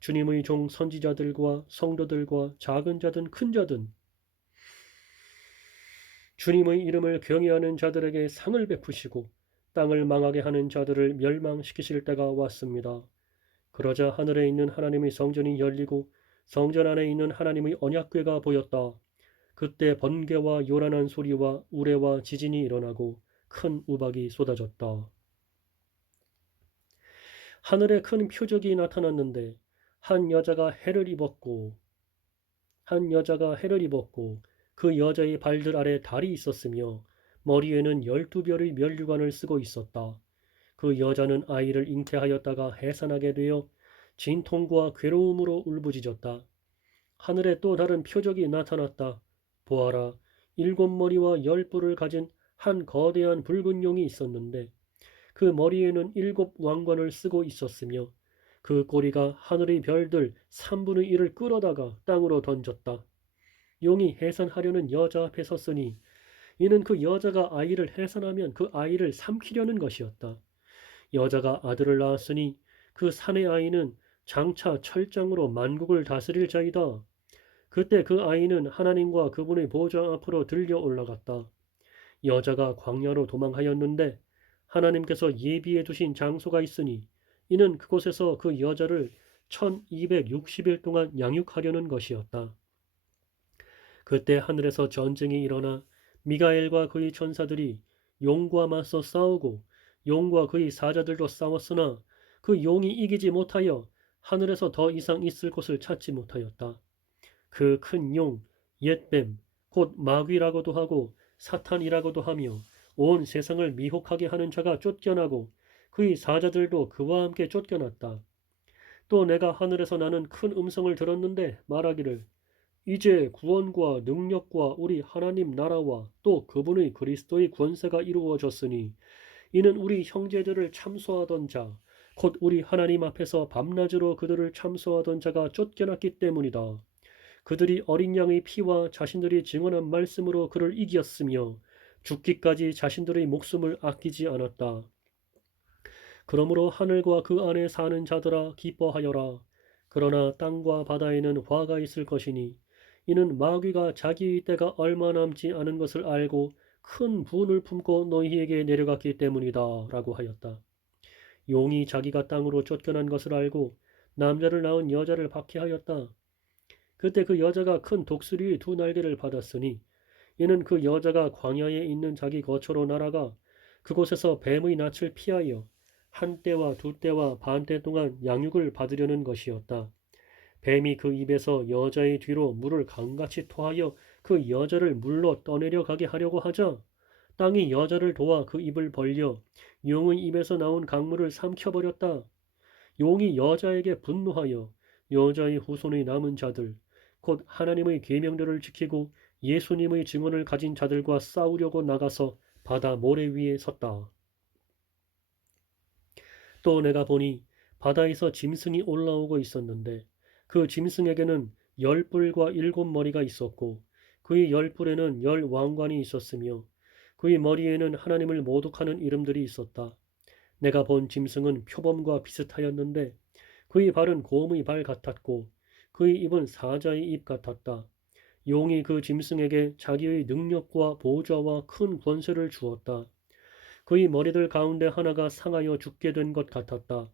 주님의 종 선지자들과 성도들과 작은 자든 큰 자든 주님의 이름을 경외하는 자들에게 상을 베푸시고 땅을 망하게 하는 자들을 멸망시키실 때가 왔습니다. 그러자 하늘에 있는 하나님의 성전이 열리고 성전 안에 있는 하나님의 언약궤가 보였다. 그때 번개와 요란한 소리와 우레와 지진이 일어나고 큰 우박이 쏟아졌다. 하늘에 큰 표적이 나타났는데 한 여자가 해를 입었고 그 여자의 발들 아래 달이 있었으며 머리에는 12별의 면류관을 쓰고 있었다. 그 여자는 아이를 잉태하였다가 해산하게 되어 진통과 괴로움으로 울부짖었다. 하늘에 또 다른 표적이 나타났다. 보아라, 7머리와 10뿔을 가진 한 거대한 붉은 용이 있었는데 그 머리에는 7왕관을 쓰고 있었으며 그 꼬리가 하늘의 별들 3분의 1을 끌어다가 땅으로 던졌다. 용이 해산하려는 여자 앞에 섰으니 이는 그 여자가 아이를 해산하면 그 아이를 삼키려는 것이었다. 여자가 아들을 낳았으니 그 산의 아이는 장차 철장으로 만국을 다스릴 자이다. 그때 그 아이는 하나님과 그분의 보좌 앞으로 들려 올라갔다. 여자가 광야로 도망하였는데 하나님께서 예비해 두신 장소가 있으니 이는 그곳에서 그 여자를 1260일 동안 양육하려는 것이었다. 그때 하늘에서 전쟁이 일어나 미가엘과 그의 천사들이 용과 맞서 싸우고 용과 그의 사자들도 싸웠으나 그 용이 이기지 못하여 하늘에서 더 이상 있을 곳을 찾지 못하였다. 그 큰 용, 옛뱀, 곧 마귀라고도 하고 사탄이라고도 하며 온 세상을 미혹하게 하는 자가 쫓겨나고 그의 사자들도 그와 함께 쫓겨났다. 또 내가 하늘에서 나는 큰 음성을 들었는데 말하기를 이제 구원과 능력과 우리 하나님 나라와 또 그분의 그리스도의 권세가 이루어졌으니 이는 우리 형제들을 참소하던 자, 곧 우리 하나님 앞에서 밤낮으로 그들을 참소하던 자가 쫓겨났기 때문이다. 그들이 어린 양의 피와 자신들이 증언한 말씀으로 그를 이겼으며 죽기까지 자신들의 목숨을 아끼지 않았다. 그러므로 하늘과 그 안에 사는 자들아 기뻐하여라. 그러나 땅과 바다에는 화가 있을 것이니 이는 마귀가 자기의 때가 얼마 남지 않은 것을 알고 큰 분을 품고 너희에게 내려갔기 때문이다. 라고 하였다. 용이 자기가 땅으로 쫓겨난 것을 알고 남자를 낳은 여자를 박해하였다. 그때 그 여자가 큰 독수리의 두 날개를 받았으니 이는 그 여자가 광야에 있는 자기 거처로 날아가 그곳에서 뱀의 낯을 피하여 한 때와 두 때와 반 때 동안 양육을 받으려는 것이었다. 뱀이 그 입에서 여자의 뒤로 물을 강같이 토하여 그 여자를 물로 떠내려 가게 하려고 하자 땅이 여자를 도와 그 입을 벌려 용의 입에서 나온 강물을 삼켜버렸다. 용이 여자에게 분노하여 여자의 후손의 남은 자들 곧 하나님의 계명들을 지키고 예수님의 증언을 가진 자들과 싸우려고 나가서 바다 모래 위에 섰다. 또 내가 보니 바다에서 짐승이 올라오고 있었는데 그 짐승에게는 10뿔과 7머리가 있었고 그의 10뿔에는 10왕관이 있었으며 그의 머리에는 하나님을 모독하는 이름들이 있었다. 내가 본 짐승은 표범과 비슷하였는데 그의 발은 곰의 발 같았고 그의 입은 사자의 입 같았다. 용이 그 짐승에게 자기의 능력과 보좌와 큰 권세를 주었다. 그의 머리들 가운데 하나가 상하여 죽게 된 것 같았다.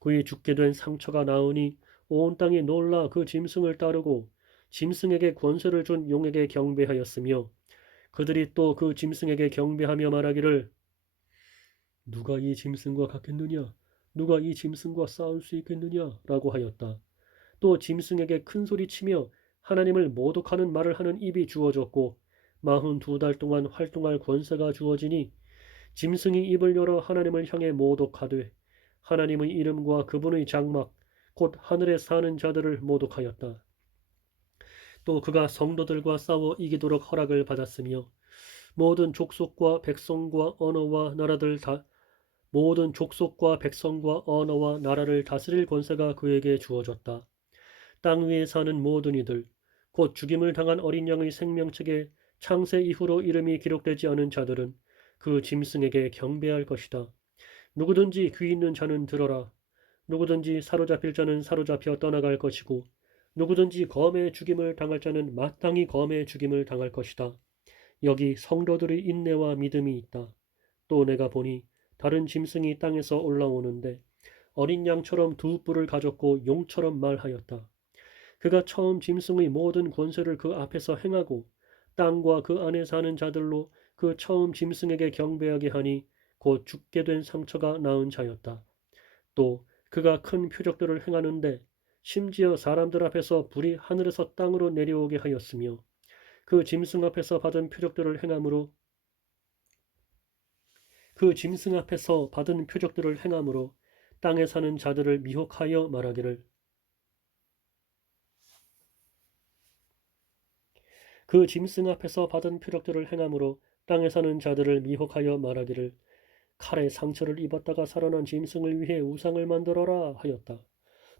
그의 죽게 된 상처가 나으니 온 땅이 놀라 그 짐승을 따르고 짐승에게 권세를 준 용에게 경배하였으며 그들이 또 그 짐승에게 경배하며 말하기를 누가 이 짐승과 같겠느냐? 누가 이 짐승과 싸울 수 있겠느냐? 라고 하였다. 또 짐승에게 큰 소리치며 하나님을 모독하는 말을 하는 입이 주어졌고 42달 동안 활동할 권세가 주어지니 짐승이 입을 열어 하나님을 향해 모독하되 하나님의 이름과 그분의 장막 곧 하늘에 사는 자들을 모독하였다. 또 그가 성도들과 싸워 이기도록 허락을 받았으며 모든 족속과 백성과 언어와 나라들 다 모든 족속과 백성과 언어와 나라를 다스릴 권세가 그에게 주어졌다. 땅 위에 사는 모든 이들 곧 죽임을 당한 어린 양의 생명책에 창세 이후로 이름이 기록되지 않은 자들은 그 짐승에게 경배할 것이다. 누구든지 귀 있는 자는 들어라. 누구든지 사로잡힐 자는 사로잡혀 떠나갈 것이고 누구든지 검의 죽임을 당할 자는 마땅히 검의 죽임을 당할 것이다. 여기 성도들의 인내와 믿음이 있다. 또 내가 보니 다른 짐승이 땅에서 올라오는데 어린 양처럼 두 뿔을 가졌고 용처럼 말하였다. 그가 처음 짐승의 모든 권세를 그 앞에서 행하고 땅과 그 안에 사는 자들로 그 처음 짐승에게 경배하게 하니 곧 죽게 된 상처가 나은 자였다. 또 그가 큰 표적들을 행하는데 심지어 사람들 앞에서 불이 하늘에서 땅으로 내려오게 하였으며 그 짐승 앞에서 받은 표적들을 행함으로 땅에 사는 자들을 미혹하여 말하기를 그 짐승 앞에서 받은 표적들을 행함으로 땅에 사는 자들을 미혹하여 말하기를 칼에 상처를 입었다가 살아난 짐승을 위해 우상을 만들어라 하였다.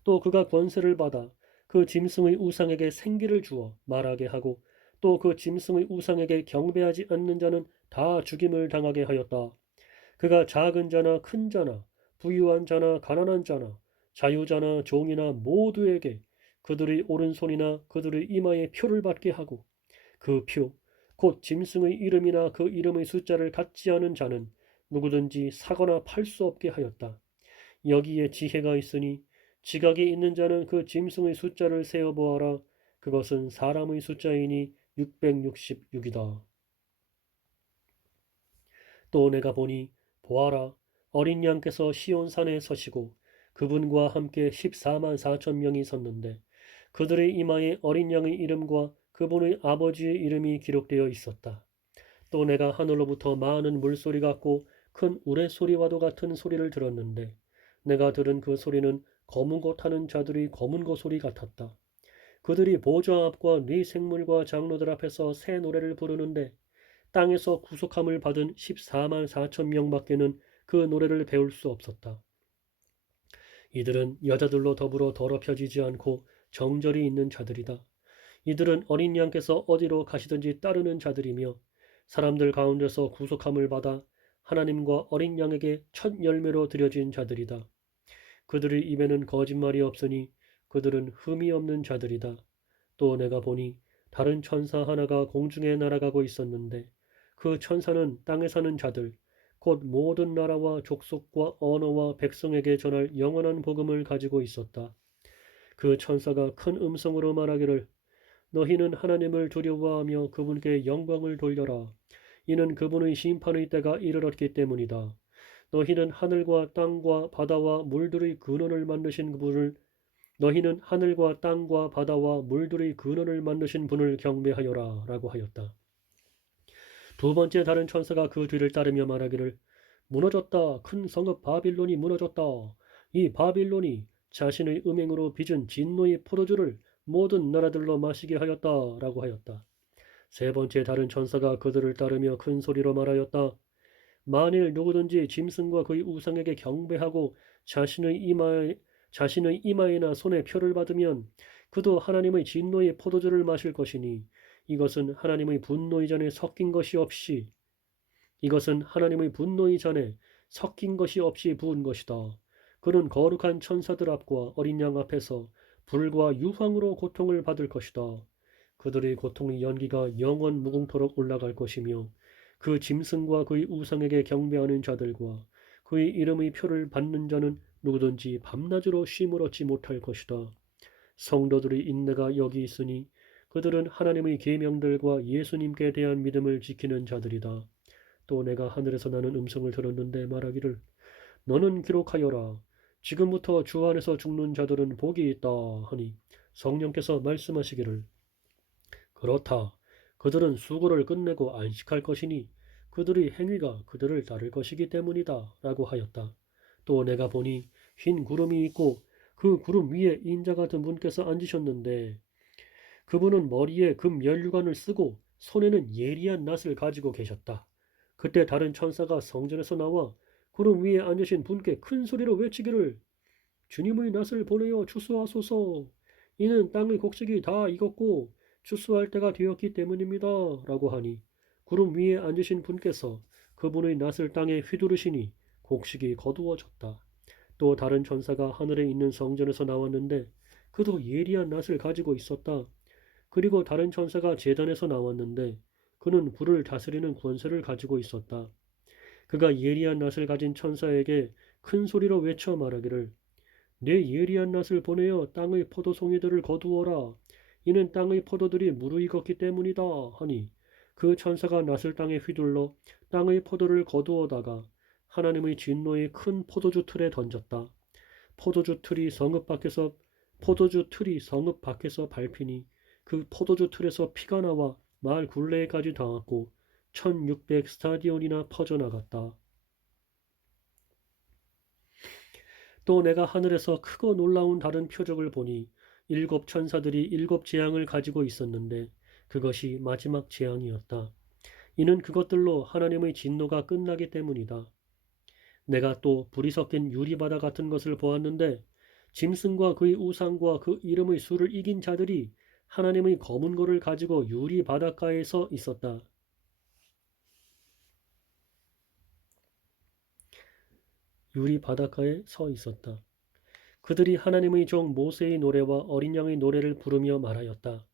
또 그가 권세를 받아 그 짐승의 우상에게 생기를 주어 말하게 하고 또 그 짐승의 우상에게 경배하지 않는 자는 다 죽임을 당하게 하였다. 그가 작은 자나 큰 자나 부유한 자나 가난한 자나 자유자나 종이나 모두에게 그들의 오른손이나 그들의 이마에 표를 받게 하고 그 표, 곧 짐승의 이름이나 그 이름의 숫자를 갖지 않은 자는 누구든지 사거나 팔 수 없게 하였다. 여기에 지혜가 있으니 지각이 있는 자는 그 짐승의 숫자를 세어 보아라. 그것은 사람의 숫자이니 666이다. 또 내가 보니 보아라 어린 양께서 시온산에 서시고 그분과 함께 14만 4천 명이 섰는데 그들의 이마에 어린 양의 이름과 그분의 아버지의 이름이 기록되어 있었다. 또 내가 하늘로부터 많은 물소리 같고 큰 우레소리와도 같은 소리를 들었는데 내가 들은 그 소리는 검은 고 타는 자들의 검은 고 소리 같았다. 그들이 보좌 앞과 네 생물과 장로들 앞에서 새 노래를 부르는데 땅에서 구속함을 받은 14만 4천 명밖에는 그 노래를 배울 수 없었다. 이들은 여자들로 더불어 더럽혀지지 않고 정절이 있는 자들이다. 이들은 어린 양께서 어디로 가시든지 따르는 자들이며 사람들 가운데서 구속함을 받아 하나님과 어린 양에게 첫 열매로 드려진 자들이다. 그들의 입에는 거짓말이 없으니 그들은 흠이 없는 자들이다. 또 내가 보니 다른 천사 하나가 공중에 날아가고 있었는데 그 천사는 땅에 사는 자들 곧 모든 나라와 족속과 언어와 백성에게 전할 영원한 복음을 가지고 있었다. 그 천사가 큰 음성으로 말하기를 너희는 하나님을 두려워하며 그분께 영광을 돌려라. 이는 그분의 심판의 때가 이르렀기 때문이다. 너희는 하늘과 땅과 바다와 물들의 근원을 만드신 그분을 너희는 하늘과 땅과 바다와 물들의 근원을 만드신 분을 경배하여라 라고 하였다. 두 번째 다른 천사가 그 뒤를 따르며 말하기를 무너졌다. 큰 성읍 바빌론이 무너졌다. 이 바빌론이 자신의 음행으로 빚은 진노의 포도주를 모든 나라들로 마시게 하였다 라고 하였다. 세 번째 다른 천사가 그들을 따르며 큰 소리로 말하였다. 만일 누구든지 짐승과 그의 우상에게 경배하고 자신의 이마에나 손에 표를 받으면 그도 하나님의 진노의 포도주를 마실 것이니 이것은 하나님의 분노의 잔에 섞인 것이 없이 부은 것이다. 그는 거룩한 천사들 앞과 어린 양 앞에서 불과 유황으로 고통을 받을 것이다. 그들의 고통의 연기가 영원 무궁토록 올라갈 것이며 그 짐승과 그의 우상에게 경배하는 자들과 그의 이름의 표를 받는 자는 누구든지 밤낮으로 쉼을 얻지 못할 것이다. 성도들의 인내가 여기 있으니 그들은 하나님의 계명들과 예수님께 대한 믿음을 지키는 자들이다. 또 내가 하늘에서 나는 음성을 들었는데 말하기를 너는 기록하여라. 지금부터 주 안에서 죽는 자들은 복이 있다 하니 성령께서 말씀하시기를 그렇다. 그들은 수고를 끝내고 안식할 것이니 그들의 행위가 그들을 따를 것이기 때문이다 라고 하였다. 또 내가 보니 흰 구름이 있고 그 구름 위에 인자 같은 분께서 앉으셨는데 그분은 머리에 금 면류관을 쓰고 손에는 예리한 낫을 가지고 계셨다. 그때 다른 천사가 성전에서 나와 구름 위에 앉으신 분께 큰 소리로 외치기를 주님의 낫을 보내어 추수하소서. 이는 땅의 곡식이 다 익었고 추수할 때가 되었기 때문입니다. 라고 하니 구름 위에 앉으신 분께서 그분의 낫을 땅에 휘두르시니 곡식이 거두어졌다. 또 다른 천사가 하늘에 있는 성전에서 나왔는데 그도 예리한 낫을 가지고 있었다. 그리고 다른 천사가 제단에서 나왔는데 그는 불을 다스리는 권세를 가지고 있었다. 그가 예리한 낫을 가진 천사에게 큰 소리로 외쳐 말하기를 내 예리한 낫을 보내어 땅의 포도송이들을 거두어라. 이는 땅의 포도들이 무르익었기 때문이다 하니 그 천사가 낫을 땅에 휘둘러 땅의 포도를 거두어다가 하나님의 진노의 큰 포도주 틀에 던졌다. 포도주 틀이 성읍 밖에서 밟히니 그 포도주 틀에서 피가 나와 마을 굴레까지 닿았고 1600 스타디온이나 퍼져나갔다. 또 내가 하늘에서 크고 놀라운 다른 표적을 보니 일곱 천사들이 일곱 재앙을 가지고 있었는데 그것이 마지막 재앙이었다. 이는 그것들로 하나님의 진노가 끝나기 때문이다. 내가 또 불이 섞인 유리바다 같은 것을 보았는데 짐승과 그의 우상과 그 이름의 수를 이긴 자들이 하나님의 검은 고를 가지고 유리바닷가에 서 있었다. 유리바닷가에 서 있었다. 그들이 하나님의 종 모세의 노래와 어린 양의 노래를 부르며 말하였다.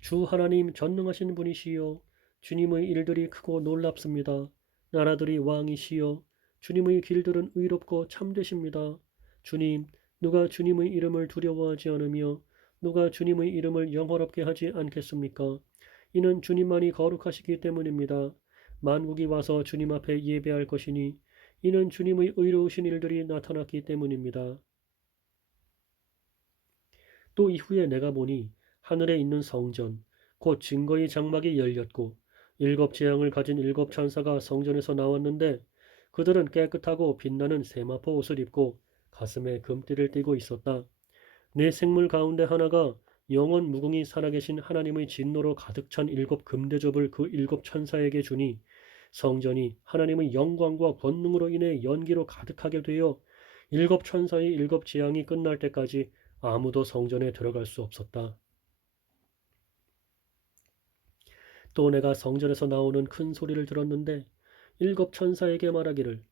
주 하나님 전능하신 분이시여 주님의 일들이 크고 놀랍습니다. 나라들이 왕이시여 주님의 길들은 의롭고 참되십니다. 주님 누가 주님의 이름을 두려워하지 않으며 누가 주님의 이름을 영화롭게 하지 않겠습니까? 이는 주님만이 거룩하시기 때문입니다. 만국이 와서 주님 앞에 예배할 것이니 이는 주님의 의로우신 일들이 나타났기 때문입니다. 또 이후에 내가 보니 하늘에 있는 성전 곧 증거의 장막이 열렸고 일곱 재앙을 가진 일곱 천사가 성전에서 나왔는데 그들은 깨끗하고 빛나는 세마포 옷을 입고 가슴에 금띠를 띠고 있었다. 네 생물 가운데 하나가 영원 무궁히 살아계신 하나님의 진노로 가득 찬 일곱 금대접을 그 일곱 천사에게 주니 성전이 하나님의 영광과 권능으로 인해 연기로 가득하게 되어 일곱 천사의 일곱 재앙이 끝날 때까지 아무도 성전에 들어갈 수 없었다. 또 내가 성전에서 나오는 큰 소리를 들었는데 일곱 천사에게 말하기를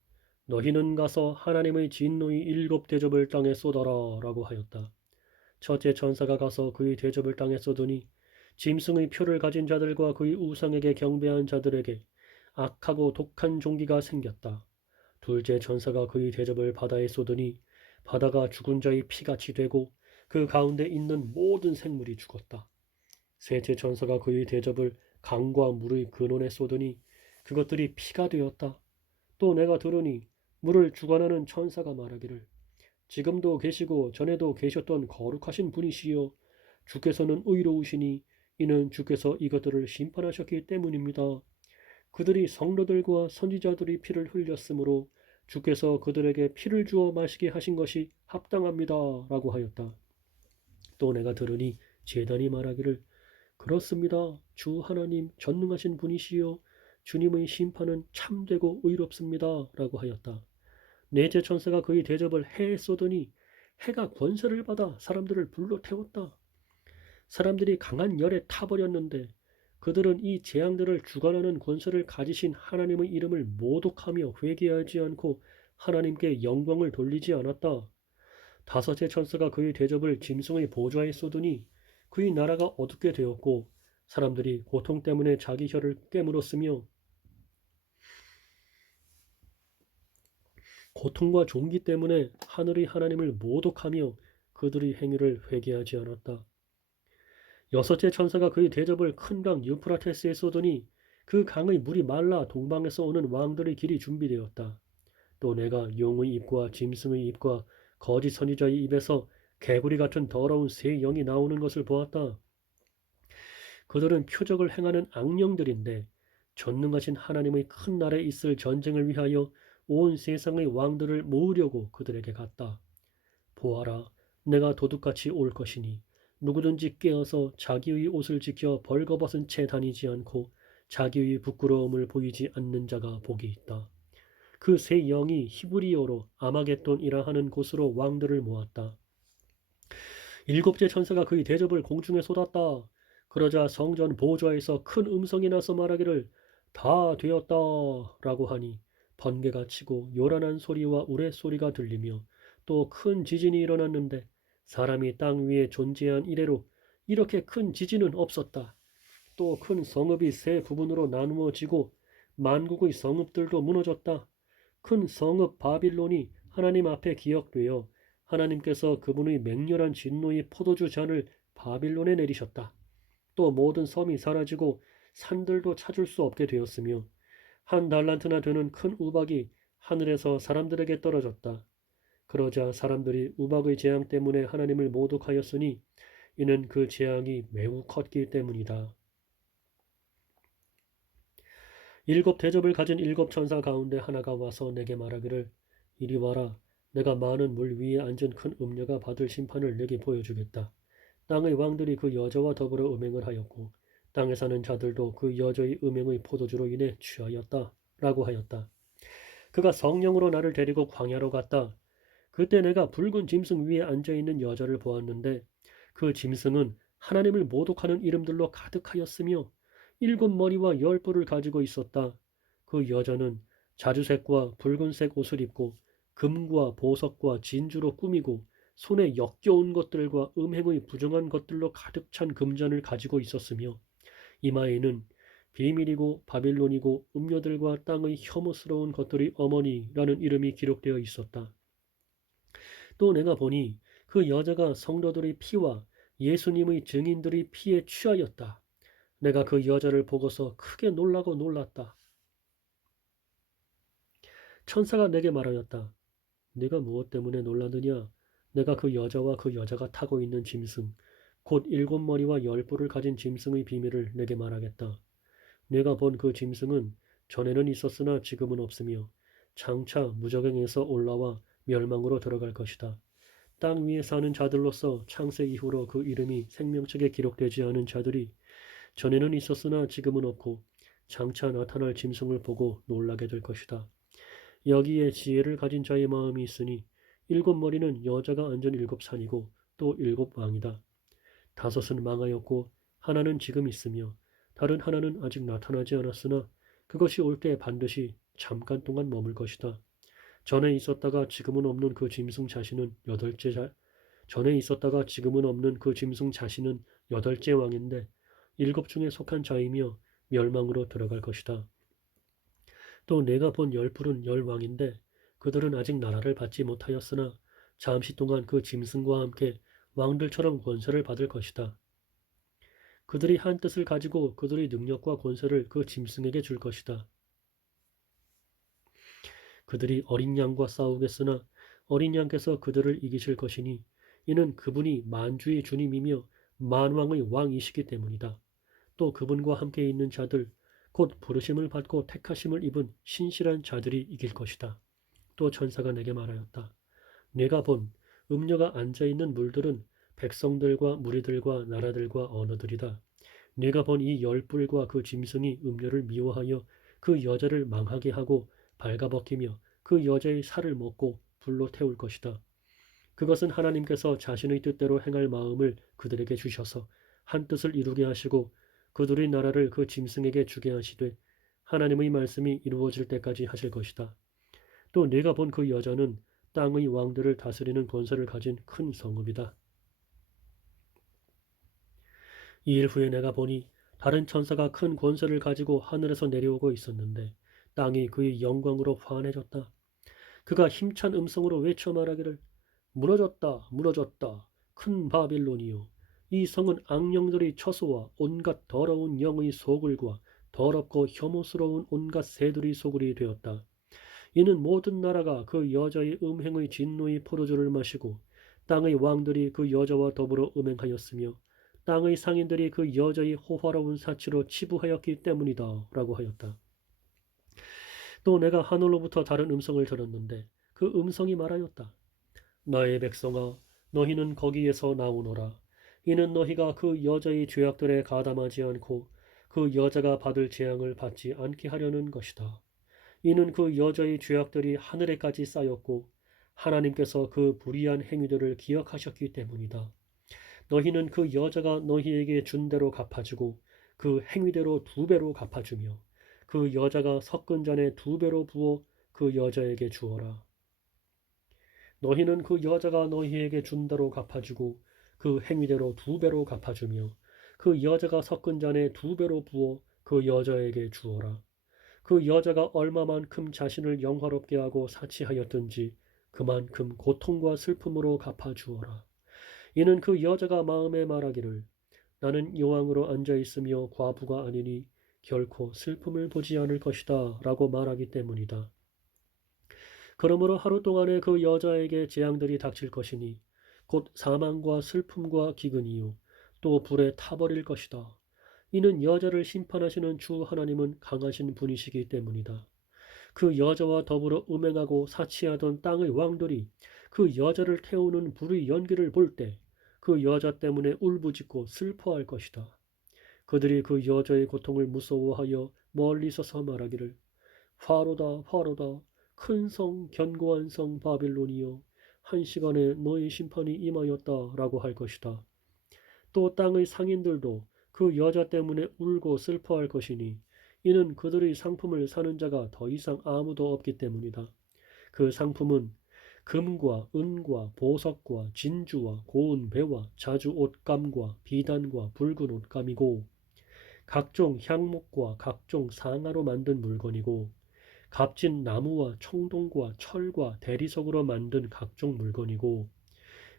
너희는 가서 하나님의 진노의 일곱 대접을 땅에 쏟아라 라고 하였다. 첫째 천사가 가서 그의 대접을 땅에 쏟으니 짐승의 표를 가진 자들과 그의 우상에게 경배한 자들에게 악하고 독한 종기가 생겼다. 둘째 천사가 그의 대접을 바다에 쏟으니 바다가 죽은 자의 피같이 되고 그 가운데 있는 모든 생물이 죽었다. 셋째 천사가 그의 대접을 강과 물의 근원에 쏟으니 그것들이 피가 되었다. 또 내가 들으니 물을 주관하는 천사가 말하기를 지금도 계시고 전에도 계셨던 거룩하신 분이시여 주께서는 의로우시니 이는 주께서 이것들을 심판하셨기 때문입니다. 그들이 성도들과 선지자들이 피를 흘렸으므로 주께서 그들에게 피를 주어 마시게 하신 것이 합당합니다. 라고 하였다. 또 내가 들으니 제단이 말하기를 그렇습니다. 주 하나님 전능하신 분이시여 주님의 심판은 참되고 의롭습니다. 라고 하였다. 넷째 천사가 그의 대접을 해에 쏟으니 해가 권세를 받아 사람들을 불로 태웠다. 사람들이 강한 열에 타버렸는데 그들은 이 재앙들을 주관하는 권세를 가지신 하나님의 이름을 모독하며 회개하지 않고 하나님께 영광을 돌리지 않았다. 다섯째 천사가 그의 대접을 짐승의 보좌에 쏟으니 그의 나라가 어둡게 되었고 사람들이 고통 때문에 자기 혀를 깨물었으며 고통과 종기 때문에 하늘의 하나님을 모독하며 그들의 행위를 회개하지 않았다. 여섯째 천사가 그의 대접을 큰 강 유프라테스에 쏟으니 그 강의 물이 말라 동방에서 오는 왕들의 길이 준비되었다. 또 내가 용의 입과 짐승의 입과 거짓 선지자의 입에서 개구리 같은 더러운 새 영이 나오는 것을 보았다. 그들은 표적을 행하는 악령들인데 전능하신 하나님의 큰 날에 있을 전쟁을 위하여 온 세상의 왕들을 모으려고 그들에게 갔다. 보아라, 내가 도둑같이 올 것이니 누구든지 깨어서 자기의 옷을 지켜 벌거벗은 채 다니지 않고 자기의 부끄러움을 보이지 않는 자가 복이 있다. 그 세 영이 히브리어로 아마겟돈이라 하는 곳으로 왕들을 모았다. 일곱째 천사가 그의 대접을 공중에 쏟았다. 그러자 성전 보좌에서 큰 음성이 나서 말하기를 다 되었다 라고 하니 번개가 치고 요란한 소리와 우레소리가 들리며 또 큰 지진이 일어났는데 사람이 땅 위에 존재한 이래로 이렇게 큰 지진은 없었다. 또 큰 성읍이 세 부분으로 나누어지고 만국의 성읍들도 무너졌다. 큰 성읍 바빌론이 하나님 앞에 기억되어 하나님께서 그분의 맹렬한 진노의 포도주 잔을 바빌론에 내리셨다. 또 모든 섬이 사라지고 산들도 찾을 수 없게 되었으며 한 달란트나 되는 큰 우박이 하늘에서 사람들에게 떨어졌다. 그러자 사람들이 우박의 재앙 때문에 하나님을 모독하였으니 이는 그 재앙이 매우 컸기 때문이다. 일곱 대접을 가진 일곱 천사 가운데 하나가 와서 내게 말하기를 이리 와라. 내가 많은 물 위에 앉은 큰 음녀가 받을 심판을 내게 보여주겠다. 땅의 왕들이 그 여자와 더불어 음행을 하였고 땅에 사는 자들도 그 여자의 음행의 포도주로 인해 취하였다. 라고 하였다. 그가 성령으로 나를 데리고 광야로 갔다. 그때 내가 붉은 짐승 위에 앉아있는 여자를 보았는데 그 짐승은 하나님을 모독하는 이름들로 가득하였으며 일곱 머리와 열 뿔을 가지고 있었다. 그 여자는 자주색과 붉은색 옷을 입고 금과 보석과 진주로 꾸미고 손에 역겨운 것들과 음행의 부정한 것들로 가득 찬 금잔을 가지고 있었으며 이마에는 비밀이고 바빌론이고 음녀들과 땅의 혐오스러운 것들의 어머니라는 이름이 기록되어 있었다. 또 내가 보니 그 여자가 성도들의 피와 예수님의 증인들의 피에 취하였다. 내가 그 여자를 보고서 크게 놀라고 놀랐다. 천사가 내게 말하였다. 네가 무엇 때문에 놀라느냐? 내가 그 여자와 그 여자가 타고 있는 짐승, 곧 일곱 머리와 열 뿔을 가진 짐승의 비밀을 내게 말하겠다. 내가 본 그 짐승은 전에는 있었으나 지금은 없으며 장차 무저갱에서 올라와 멸망으로 들어갈 것이다. 땅 위에 사는 자들로서 창세 이후로 그 이름이 생명책에 기록되지 않은 자들이 전에는 있었으나 지금은 없고 장차 나타날 짐승을 보고 놀라게 될 것이다. 여기에 지혜를 가진 자의 마음이 있으니 일곱 머리는 여자가 앉은 일곱 산이고 또 일곱 왕이다. 다섯은 망하였고 하나는 지금 있으며 다른 하나는 아직 나타나지 않았으나 그것이 올 때 반드시 잠깐 동안 머물 것이다. 전에 있었다가 지금은 없는 그 짐승 자신은 전에 있었다가 지금은 없는 그 짐승 자신은 여덟째 왕인데 일곱 중에 속한 자이며 멸망으로 들어갈 것이다. 또 내가 본 열풀은 열 왕인데 그들은 아직 나라를 받지 못하였으나 잠시 동안 그 짐승과 함께 왕들처럼 권세를 받을 것이다. 그들이 한 뜻을 가지고 그들의 능력과 권세를 그 짐승에게 줄 것이다. 그들이 어린 양과 싸우겠으나 어린 양께서 그들을 이기실 것이니 이는 그분이 만주의 주님이며 만왕의 왕이시기 때문이다. 또 그분과 함께 있는 자들 곧 부르심을 받고 택하심을 입은 신실한 자들이 이길 것이다. 또 천사가 내게 말하였다. 내가 본 음녀가 앉아있는 물들은 백성들과 무리들과 나라들과 언어들이다. 내가 본 이 열불과 그 짐승이 음녀를 미워하여 그 여자를 망하게 하고 발가벗기며 그 여자의 살을 먹고 불로 태울 것이다. 그것은 하나님께서 자신의 뜻대로 행할 마음을 그들에게 주셔서 한 뜻을 이루게 하시고 그들의 나라를 그 짐승에게 주게 하시되 하나님의 말씀이 이루어질 때까지 하실 것이다. 또 내가 본 그 여자는 땅의 왕들을 다스리는 권세를 가진 큰 성읍이다. 이 일 후에 내가 보니 다른 천사가 큰 권세를 가지고 하늘에서 내려오고 있었는데 땅이 그의 영광으로 환해졌다. 그가 힘찬 음성으로 외쳐 말하기를 무너졌다 무너졌다 큰 바빌론이요 이 성은 악령들의 처소와 온갖 더러운 영의 소굴과 더럽고 혐오스러운 온갖 새들의 소굴이 되었다. 이는 모든 나라가 그 여자의 음행의 진노의 포도주를 마시고 땅의 왕들이 그 여자와 더불어 음행하였으며 땅의 상인들이 그 여자의 호화로운 사치로 치부하였기 때문이다 라고 하였다. 또 내가 하늘로부터 다른 음성을 들었는데 그 음성이 말하였다. 나의 백성아 너희는 거기에서 나오너라. 이는 너희가 그 여자의 죄악들에 가담하지 않고 그 여자가 받을 재앙을 받지 않게 하려는 것이다. 이는 그 여자의 죄악들이 하늘에까지 쌓였고 하나님께서 그 불의한 행위들을 기억하셨기 때문이다. 너희는 그 여자가 너희에게 준 대로 갚아주고 그 행위대로 두 배로 갚아주며 그 여자가 섞은 잔에 두 배로 부어 그 여자에게 주어라. 너희는 그 여자가 너희에게 준 대로 갚아주고 그 행위대로 두 배로 갚아주며 그 여자가 섞은 잔에 두 배로 부어 그 여자에게 주어라. 그 여자가 얼마만큼 자신을 영화롭게 하고 사치하였든지 그만큼 고통과 슬픔으로 갚아주어라. 이는 그 여자가 마음에 말하기를 나는 여왕으로 앉아있으며 과부가 아니니 결코 슬픔을 보지 않을 것이다 라고 말하기 때문이다. 그러므로 하루 동안에 그 여자에게 재앙들이 닥칠 것이니 곧 사망과 슬픔과 기근이요 또 불에 타버릴 것이다. 이는 여자를 심판하시는 주 하나님은 강하신 분이시기 때문이다. 그 여자와 더불어 음행하고 사치하던 땅의 왕들이 그 여자를 태우는 불의 연기를 볼 때 그 여자 때문에 울부짖고 슬퍼할 것이다. 그들이 그 여자의 고통을 무서워하여 멀리 서서 말하기를 화로다 화로다 큰 성 견고한 성 바빌론이여 한 시간에 너의 심판이 임하였다라고 할 것이다. 또 땅의 상인들도 그 여자 때문에 울고 슬퍼할 것이니 이는 그들의 상품을 사는 자가 더 이상 아무도 없기 때문이다. 그 상품은 금과 은과 보석과 진주와 고운 배와 자주 옷감과 비단과 붉은 옷감이고 각종 향목과 각종 상아로 만든 물건이고 값진 나무와 청동과 철과 대리석으로 만든 각종 물건이고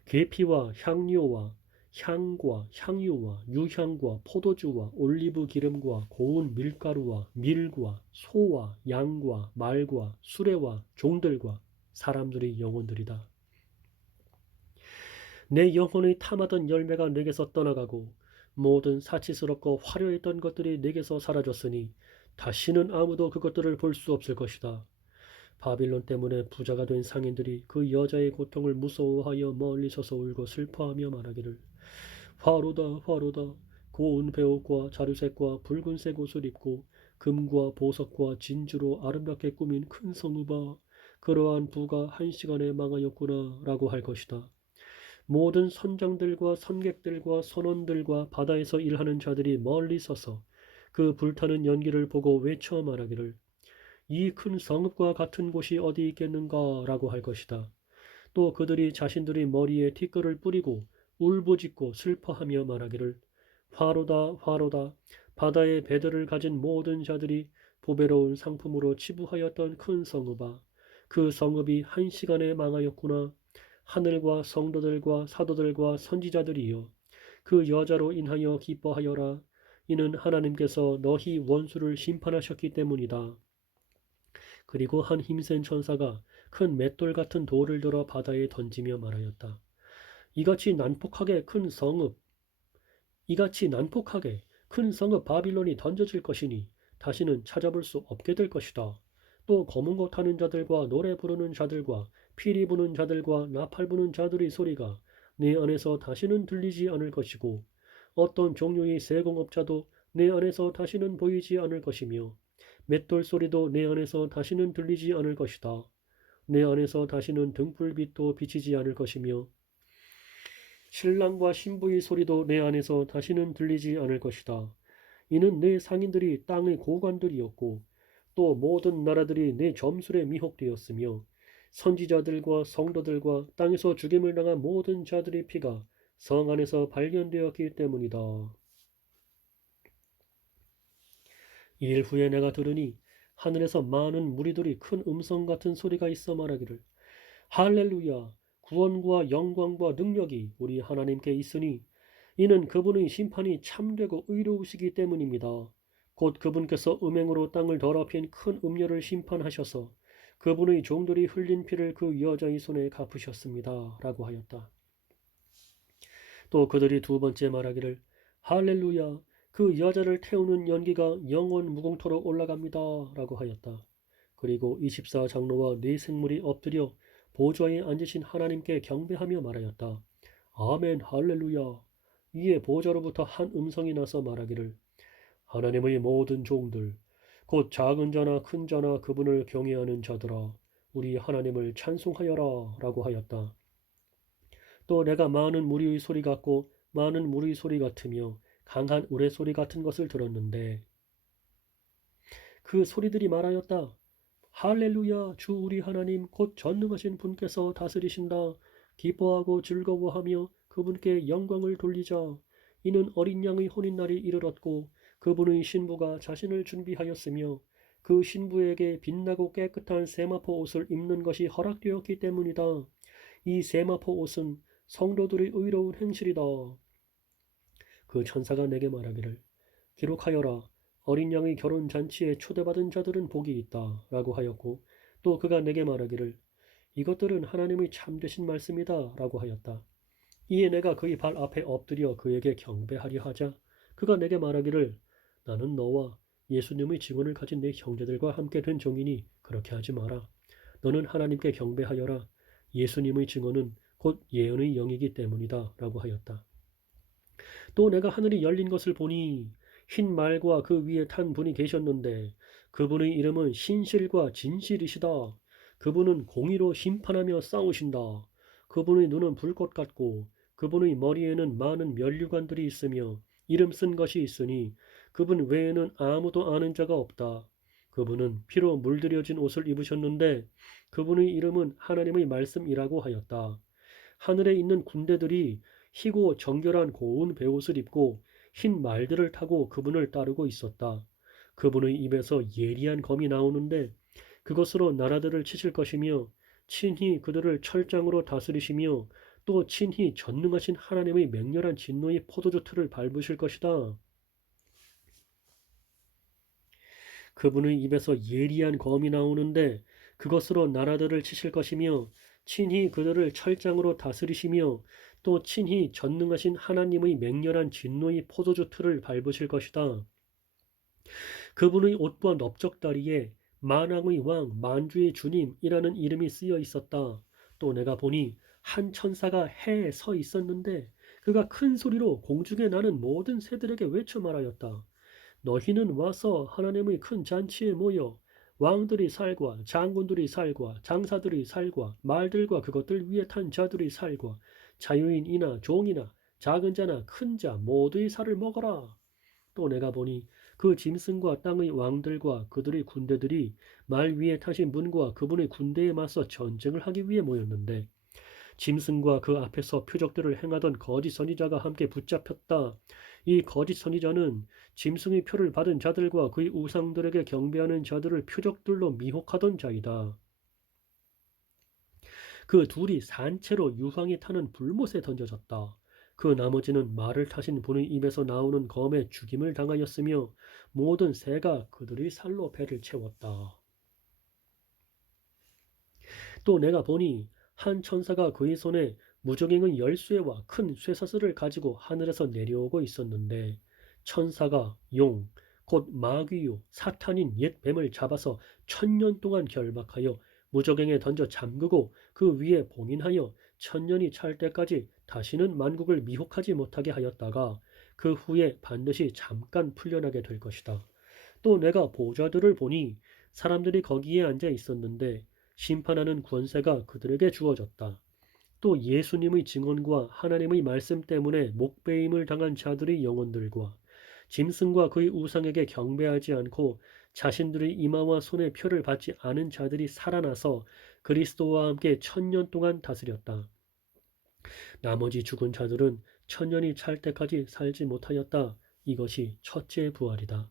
계피와 향료와 향과 향유와 유향과 포도주와 올리브 기름과 고운 밀가루와 밀과 소와 양과 말과 수레와 종들과 사람들의 영혼들이다. 내 영혼의 탐하던 열매가 내게서 떠나가고 모든 사치스럽고 화려했던 것들이 내게서 사라졌으니 다시는 아무도 그것들을 볼 수 없을 것이다. 바빌론 때문에 부자가 된 상인들이 그 여자의 고통을 무서워하여 멀리 서서 울고 슬퍼하며 말하기를 화로다 화로다 고운 베옷과 자루색과 붉은색 옷을 입고 금과 보석과 진주로 아름답게 꾸민 큰 성읍아 그러한 부가 한 시간에 망하였구나 라고 할 것이다. 모든 선장들과 선객들과 선원들과 바다에서 일하는 자들이 멀리 서서 그 불타는 연기를 보고 외쳐 말하기를 이 큰 성읍과 같은 곳이 어디 있겠는가 라고 할 것이다. 또 그들이 자신들의 머리에 티끌을 뿌리고 울부짖고 슬퍼하며 말하기를 화로다 화로다 바다의 배들을 가진 모든 자들이 보배로운 상품으로 치부하였던 큰 성읍아 그 성읍이 한 시간에 망하였구나. 하늘과 성도들과 사도들과 선지자들이여 그 여자로 인하여 기뻐하여라. 이는 하나님께서 너희 원수를 심판하셨기 때문이다. 그리고 한 힘센 천사가 큰 맷돌 같은 돌을 들어 바다에 던지며 말하였다. 이같이 난폭하게 큰 성읍 바빌론이 던져질 것이니 다시는 찾아볼 수 없게 될 것이다. 또 검은 것 타는 자들과 노래 부르는 자들과 피리 부는 자들과 나팔 부는 자들의 소리가 내 안에서 다시는 들리지 않을 것이고 어떤 종류의 세공업자도 내 안에서 다시는 보이지 않을 것이며 맷돌 소리도 내 안에서 다시는 들리지 않을 것이다. 내 안에서 다시는 등불빛도 비치지 않을 것이며 신랑과 신부의 소리도 내 안에서 다시는 들리지 않을 것이다. 이는 내 상인들이 땅의 고관들이었고 또 모든 나라들이 내 점술에 미혹되었으며 선지자들과 성도들과 땅에서 죽임을 당한 모든 자들의 피가 성 안에서 발견되었기 때문이다. 이 일 후에 내가 들으니 하늘에서 많은 무리들이 큰 음성 같은 소리가 있어 말하기를 할렐루야 구원과 영광과 능력이 우리 하나님께 있으니 이는 그분의 심판이 참되고 의로우시기 때문입니다. 곧 그분께서 음행으로 땅을 더럽힌 큰 음녀를 심판하셔서 그분의 종들이 흘린 피를 그 여자의 손에 갚으셨습니다. 라고 하였다. 또 그들이 두 번째 말하기를 할렐루야 그 여자를 태우는 연기가 영원 무궁토록 올라갑니다. 라고 하였다. 그리고 24장로와 네 생물이 엎드려 보좌에 앉으신 하나님께 경배하며 말하였다. 아멘 할렐루야. 이에 보좌로부터 한 음성이 나서 말하기를 하나님의 모든 종들 곧 작은 자나 큰 자나 그분을 경외하는 자들아 우리 하나님을 찬송하여라 라고 하였다. 또 내가 많은 무리의 소리 같고 많은 무리의 소리 같으며 강한 우레소리 같은 것을 들었는데 그 소리들이 말하였다. 할렐루야 주 우리 하나님 곧 전능하신 분께서 다스리신다. 기뻐하고 즐거워하며 그분께 영광을 돌리자. 이는 어린 양의 혼인날이 이르렀고 그분의 신부가 자신을 준비하였으며 그 신부에게 빛나고 깨끗한 세마포 옷을 입는 것이 허락되었기 때문이다. 이 세마포 옷은 성도들의 의로운 행실이다. 그 천사가 내게 말하기를 기록하여라. 어린 양의 결혼 잔치에 초대받은 자들은 복이 있다. 라고 하였고 또 그가 내게 말하기를 이것들은 하나님의 참되신 말씀이다. 라고 하였다. 이에 내가 그의 발 앞에 엎드려 그에게 경배하려 하자 그가 내게 말하기를 나는 너와 예수님의 증언을 가진 내 형제들과 함께 된 종이니 그렇게 하지 마라. 너는 하나님께 경배하여라. 예수님의 증언은 곧 예언의 영이기 때문이다. 라고 하였다. 또 내가 하늘이 열린 것을 보니 흰 말과 그 위에 탄 분이 계셨는데 그분의 이름은 신실과 진실이시다. 그분은 공의로 심판하며 싸우신다. 그분의 눈은 불꽃 같고 그분의 머리에는 많은 면류관들이 있으며 이름 쓴 것이 있으니 그분 외에는 아무도 아는 자가 없다. 그분은 피로 물들여진 옷을 입으셨는데 그분의 이름은 하나님의 말씀이라고 하였다. 하늘에 있는 군대들이 희고 정결한 고운 베옷을 입고 흰 말들을 타고 그분을 따르고 있었다. 그분의 입에서 예리한 검이 나오는데 그것으로 나라들을 치실 것이며 친히 그들을 철장으로 다스리시며 또 친히 전능하신 하나님의 맹렬한 진노의 포도주 틀을 밟으실 것이다. 그분의 입에서 예리한 검이 나오는데 그것으로 나라들을 치실 것이며 친히 그들을 철장으로 다스리시며 또 친히 전능하신 하나님의 맹렬한 진노의 포도주 틀을 밟으실 것이다. 그분의 옷과 넓적다리에 만왕의 왕 만주의 주님이라는 이름이 쓰여 있었다. 또 내가 보니 한 천사가 해에 서 있었는데 그가 큰 소리로 공중에 나는 모든 새들에게 외쳐 말하였다. 너희는 와서 하나님의 큰 잔치에 모여 왕들이 살과 장군들이 살과 장사들이 살과 말들과 그것들 위에 탄 자들이 살과 자유인이나 종이나 작은 자나 큰 자 모두의 살을 먹어라. 또 내가 보니 그 짐승과 땅의 왕들과 그들의 군대들이 말 위에 타신 분과 그분의 군대에 맞서 전쟁을 하기 위해 모였는데 짐승과 그 앞에서 표적들을 행하던 거짓 선지자가 함께 붙잡혔다. 이 거짓 선지자는 짐승의 표를 받은 자들과 그의 우상들에게 경배하는 자들을 표적들로 미혹하던 자이다. 그 둘이 산채로 유황이 타는 불못에 던져졌다. 그 나머지는 말을 타신 분의 입에서 나오는 검에 죽임을 당하였으며 모든 새가 그들의 살로 배를 채웠다. 또 내가 보니 한 천사가 그의 손에 무적행의 열쇠와 큰 쇠사슬을 가지고 하늘에서 내려오고 있었는데 천사가 용, 곧 마귀요 사탄인 옛 뱀을 잡아서 1000년 동안 결박하여 무적행에 던져 잠그고 그 위에 봉인하여 1000년이 찰 때까지 다시는 만국을 미혹하지 못하게 하였다가 그 후에 반드시 잠깐 풀려나게 될 것이다. 또 내가 보좌들을 보니 사람들이 거기에 앉아 있었는데 심판하는 권세가 그들에게 주어졌다. 또 예수님의 증언과 하나님의 말씀 때문에 목배임을 당한 자들의 영혼들과 짐승과 그의 우상에게 경배하지 않고 자신들의 이마와 손에 표를 받지 않은 자들이 살아나서 그리스도와 함께 1000년 동안 다스렸다. 나머지 죽은 자들은 1000년이 찰 때까지 살지 못하였다. 이것이 첫째 부활이다.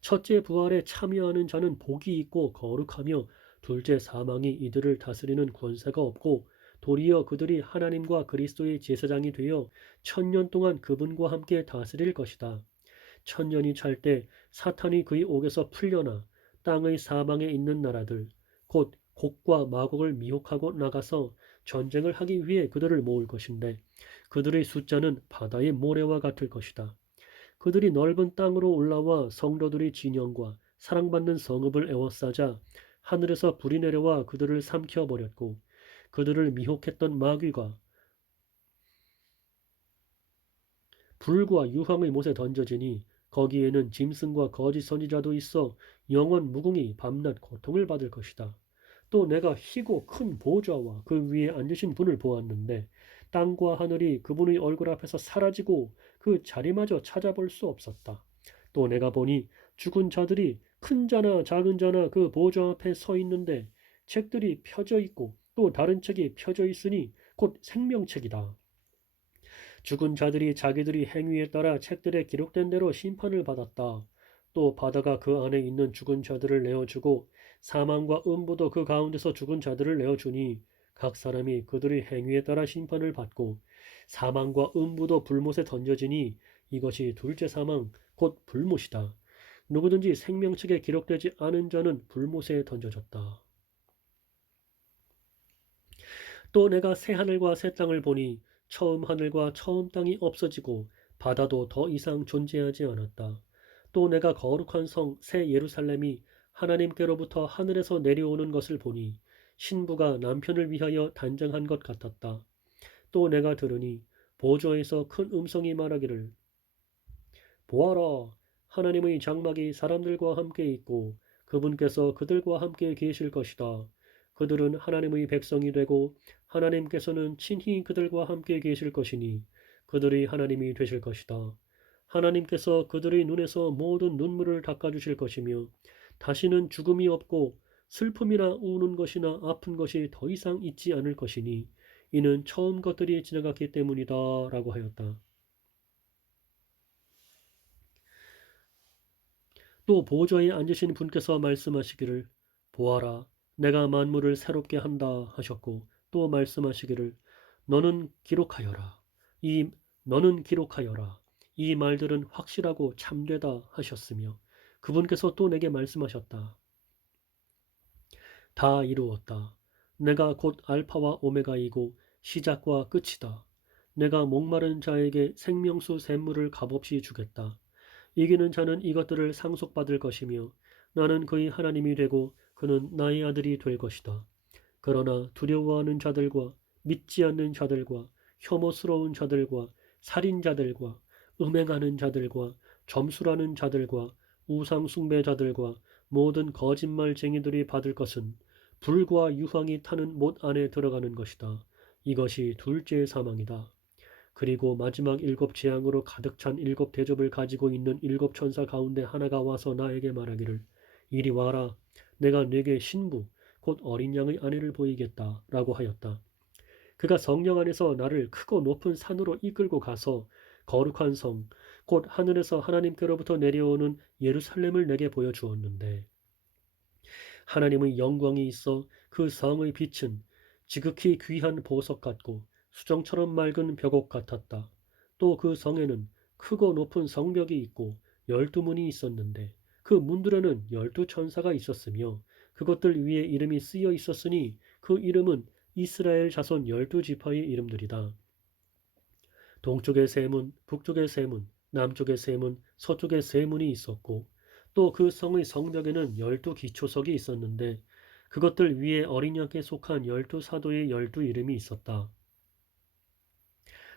첫째 부활에 참여하는 자는 복이 있고 거룩하며 둘째 사망이 이들을 다스리는 권세가 없고 도리어 그들이 하나님과 그리스도의 제사장이 되어 1000년 동안 그분과 함께 다스릴 것이다. 1000년이 찰 때 사탄이 그의 옥에서 풀려나 땅의 사방에 있는 나라들 곧 곡과 마곡을 미혹하고 나가서 전쟁을 하기 위해 그들을 모을 것인데 그들의 숫자는 바다의 모래와 같을 것이다. 그들이 넓은 땅으로 올라와 성도들의 진영과 사랑받는 성읍을 에워싸자 하늘에서 불이 내려와 그들을 삼켜버렸고 그들을 미혹했던 마귀가 불과 유황의 못에 던져지니 거기에는 짐승과 거짓 선지자도 있어 영원 무궁히 밤낮 고통을 받을 것이다. 또 내가 희고 큰 보좌와 그 위에 앉으신 분을 보았는데 땅과 하늘이 그분의 얼굴 앞에서 사라지고 그 자리마저 찾아볼 수 없었다. 또 내가 보니 죽은 자들이 큰 자나 작은 자나 그 보좌 앞에 서 있는데 책들이 펴져 있고 또 다른 책이 펴져 있으니 곧 생명책이다. 죽은 자들이 자기들의 행위에 따라 책들에 기록된 대로 심판을 받았다. 또 바다가 그 안에 있는 죽은 자들을 내어주고 사망과 음부도 그 가운데서 죽은 자들을 내어주니 각 사람이 그들의 행위에 따라 심판을 받고 사망과 음부도 불못에 던져지니 이것이 둘째 사망 곧 불못이다. 누구든지 생명책에 기록되지 않은 자는 불못에 던져졌다. 또 내가 새 하늘과 새 땅을 보니 처음 하늘과 처음 땅이 없어지고 바다도 더 이상 존재하지 않았다. 또 내가 거룩한 성 새 예루살렘이 하나님께로부터 하늘에서 내려오는 것을 보니 신부가 남편을 위하여 단장한 것 같았다. 또 내가 들으니 보좌에서 큰 음성이 말하기를 보아라 하나님의 장막이 사람들과 함께 있고 그분께서 그들과 함께 계실 것이다. 그들은 하나님의 백성이 되고 하나님께서는 친히 그들과 함께 계실 것이니 그들이 하나님이 되실 것이다. 하나님께서 그들의 눈에서 모든 눈물을 닦아주실 것이며 다시는 죽음이 없고 슬픔이나 우는 것이나 아픈 것이 더 이상 있지 않을 것이니 이는 처음 것들이 지나갔기 때문이다 라고 하였다. 또 보좌에 앉으신 분께서 말씀하시기를 보아라 내가 만물을 새롭게 한다 하셨고 또 말씀하시기를 너는 기록하여라 이 너는 기록하여라 이 말들은 확실하고 참되다 하셨으며 그분께서 또 내게 말씀하셨다. 다 이루었다. 내가 곧 알파와 오메가이고 시작과 끝이다. 내가 목마른 자에게 생명수 샘물을 값없이 주겠다. 이기는 자는 이것들을 상속받을 것이며 나는 그의 하나님이 되고 그는 나의 아들이 될 것이다. 그러나 두려워하는 자들과 믿지 않는 자들과 혐오스러운 자들과 살인자들과 음행하는 자들과 점술하는 자들과 우상숭배자들과 모든 거짓말쟁이들이 받을 것은 불과 유황이 타는 못 안에 들어가는 것이다. 이것이 둘째 사망이다. 그리고 마지막 일곱 재앙으로 가득 찬 일곱 대접을 가지고 있는 일곱 천사 가운데 하나가 와서 나에게 말하기를 이리 와라. 내가 네게 신부 곧 어린 양의 아내를 보이겠다 라고 하였다. 그가 성령 안에서 나를 크고 높은 산으로 이끌고 가서 거룩한 성 곧 하늘에서 하나님께로부터 내려오는 예루살렘을 내게 보여주었는데 하나님의 영광이 있어 그 성의 빛은 지극히 귀한 보석 같고 수정처럼 맑은 벽옥 같았다. 또 그 성에는 크고 높은 성벽이 있고 12문이 있었는데 그 문들에는 12천사가 있었으며 그것들 위에 이름이 쓰여 있었으니 그 이름은 이스라엘 자손 12지파의 이름들이다. 동쪽에 세 문, 북쪽에 세 문, 남쪽에 세 문, 서쪽에 세 문이 있었고 또 그 성의 성벽에는 12기초석이 있었는데 그것들 위에 어린 양께 속한 12사도의 12이름이 있었다.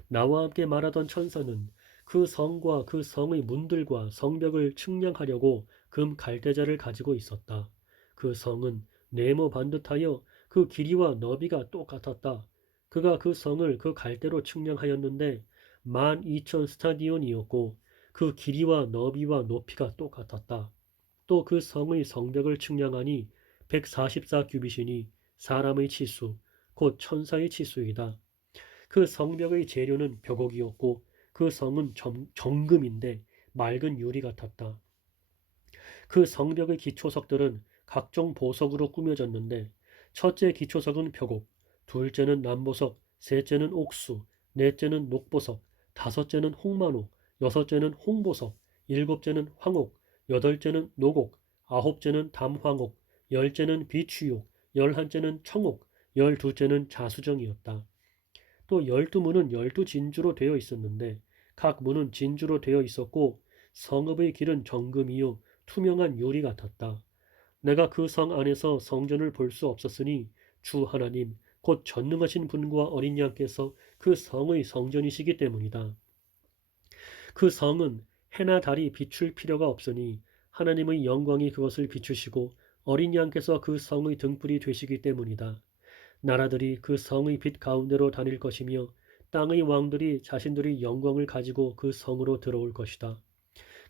나와 함께 말하던 천사는 그 성과 그 성의 문들과 성벽을 측량하려고 금 갈대자를 가지고 있었다. 그 성은 네모 반듯하여 그 길이와 너비가 똑같았다. 그가 그 성을 그 갈대로 측량하였는데 12,000스타디온이었고 그 길이와 너비와 높이가 똑같았다. 또 그 성의 성벽을 측량하니 144규빗이니 사람의 치수, 곧 천사의 치수이다. 그 성벽의 재료는 벽옥이었고 그 성은 정금인데 맑은 유리 같았다. 그 성벽의 기초석들은 각종 보석으로 꾸며졌는데 첫째 기초석은 벽옥, 둘째는 남보석, 셋째는 옥수, 넷째는 녹보석, 다섯째는 홍만옥, 여섯째는 홍보석, 일곱째는 황옥, 여덟째는 노곡, 아홉째는 담황옥, 열째는 비취옥, 열한째는 청옥, 열두째는 자수정이었다. 또 12문은 12진주로 되어 있었는데 각 문은 진주로 되어 있었고 성읍의 길은 정금이요 투명한 유리 같았다. 내가 그 성 안에서 성전을 볼 수 없었으니 주 하나님 곧 전능하신 분과 어린 양께서 그 성의 성전이시기 때문이다. 그 성은 해나 달이 비출 필요가 없으니 하나님의 영광이 그것을 비추시고 어린 양께서 그 성의 등불이 되시기 때문이다. 나라들이 그 성의 빛 가운데로 다닐 것이며 땅의 왕들이 자신들의 영광을 가지고 그 성으로 들어올 것이다.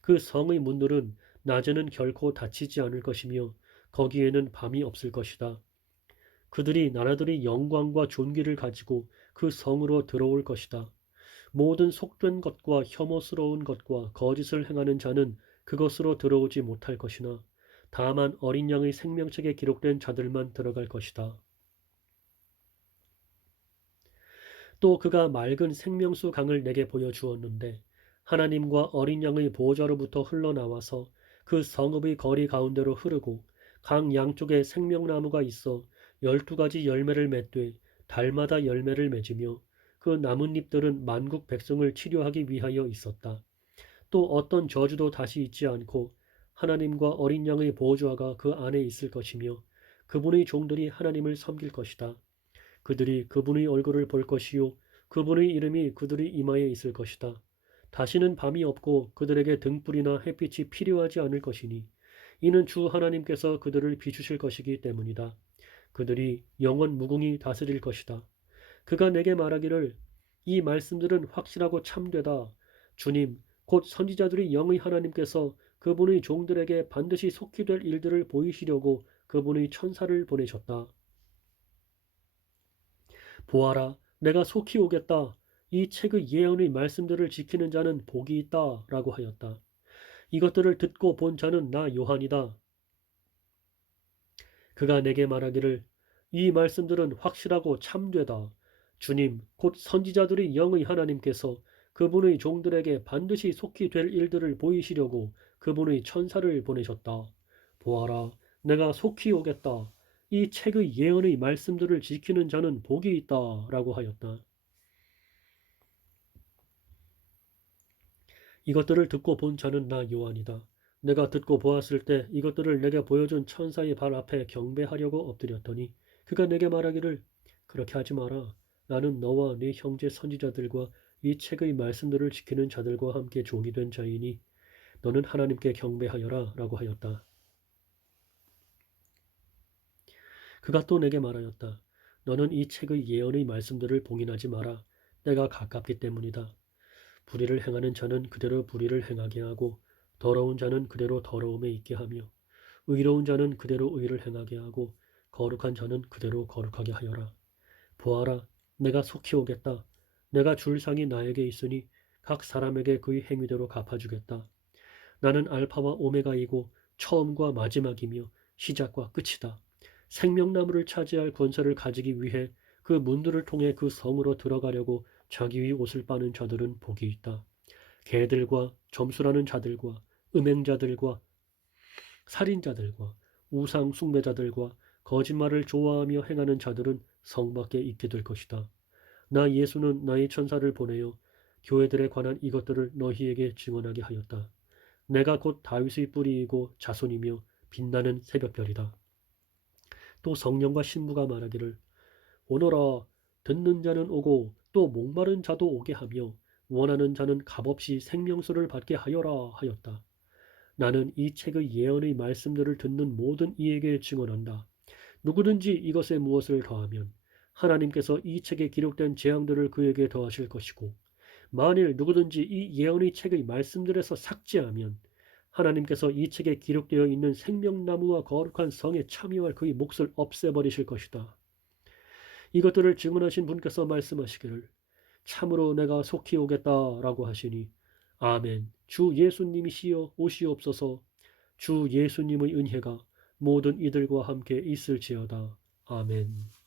그 성의 문들은 낮에는 결코 닫히지 않을 것이며 거기에는 밤이 없을 것이다. 그들이 나라들의 영광과 존귀를 가지고 그 성으로 들어올 것이다. 모든 속된 것과 혐오스러운 것과 거짓을 행하는 자는 그것으로 들어오지 못할 것이나 다만 어린 양의 생명책에 기록된 자들만 들어갈 것이다. 또 그가 맑은 생명수 강을 내게 보여주었는데 하나님과 어린 양의 보좌로부터 흘러나와서 그 성읍의 거리 가운데로 흐르고 강 양쪽에 생명나무가 있어 12가지 열매를 맺되 달마다 열매를 맺으며 그 나뭇잎들은 만국 백성을 치료하기 위하여 있었다. 또 어떤 저주도 다시 있지 않고 하나님과 어린 양의 보좌가 그 안에 있을 것이며 그분의 종들이 하나님을 섬길 것이다. 그들이 그분의 얼굴을 볼 것이요 그분의 이름이 그들의 이마에 있을 것이다. 다시는 밤이 없고 그들에게 등불이나 햇빛이 필요하지 않을 것이니 이는 주 하나님께서 그들을 비추실 것이기 때문이다. 그들이 영원 무궁히 다스릴 것이다. 그가 내게 말하기를 이 말씀들은 확실하고 참되다. 주님 곧 선지자들이 영의 하나님께서 그분의 종들에게 반드시 속히 될 일들을 보이시려고 그분의 천사를 보내셨다. 보아라, 내가 속히 오겠다. 이 책의 예언의 말씀들을 지키는 자는 복이 있다. 라고 하였다. 이것들을 듣고 본 자는 나 요한이다. 그가 내게 말하기를 이 말씀들은 확실하고 참되다. 주님, 곧 선지자들의 영의 하나님께서 그분의 종들에게 반드시 속히 될 일들을 보이시려고 그분의 천사를 보내셨다. 보아라, 내가 속히 오겠다. 이 책의 예언의 말씀들을 지키는 자는 복이 있다. 라고 하였다. 이것들을 듣고 본 자는 나 요한이다. 내가 듣고 보았을 때 이것들을 내게 보여준 천사의 발 앞에 경배하려고 엎드렸더니 그가 내게 말하기를 그렇게 하지 마라. 나는 너와 네 형제 선지자들과 이 책의 말씀들을 지키는 자들과 함께 종이 된 자이니 너는 하나님께 경배하여라 라고 하였다. 그가 또 내게 말하였다. 너는 이 책의 예언의 말씀들을 봉인하지 마라. 때가 가깝기 때문이다. 불의를 행하는 자는 그대로 불의를 행하게 하고 더러운 자는 그대로 더러움에 있게 하며 의로운 자는 그대로 의를 행하게 하고 거룩한 자는 그대로 거룩하게 하여라. 보아라, 내가 속히 오겠다. 내가 줄 상이 나에게 있으니 각 사람에게 그의 행위대로 갚아주겠다. 나는 알파와 오메가이고 처음과 마지막이며 시작과 끝이다. 생명나무를 차지할 권세를 가지기 위해 그 문들을 통해 그 성으로 들어가려고 자기의 옷을 빠는 자들은 복이 있다. 개들과 점수라는 자들과 음행자들과 살인자들과 우상 숭배자들과 거짓말을 좋아하며 행하는 자들은 성 밖에 있게 될 것이다. 나 예수는 나의 천사를 보내어 교회들에 관한 이것들을 너희에게 증언하게 하였다. 내가 곧 다윗의 뿌리이고 자손이며 빛나는 새벽별이다. 또 성령과 신부가 말하기를 오너라 듣는 자는 오고 또 목마른 자도 오게 하며 원하는 자는 값없이 생명수를 받게 하여라 하였다. 나는 이 책의 예언의 말씀들을 듣는 모든 이에게 증언한다. 누구든지 이것에 무엇을 더하면 하나님께서 이 책에 기록된 재앙들을 그에게 더하실 것이고 만일 누구든지 이 예언의 책의 말씀들에서 삭제하면 하나님께서 이 책에 기록되어 있는 생명나무와 거룩한 성에 참여할 그의 몫을 없애버리실 것이다. 이것들을 증언하신 분께서 말씀하시기를 참으로 내가 속히 오겠다라고 하시니 아멘. 주 예수님이시여 오시옵소서. 주 예수님의 은혜가 모든 이들과 함께 있을지어다. 아멘.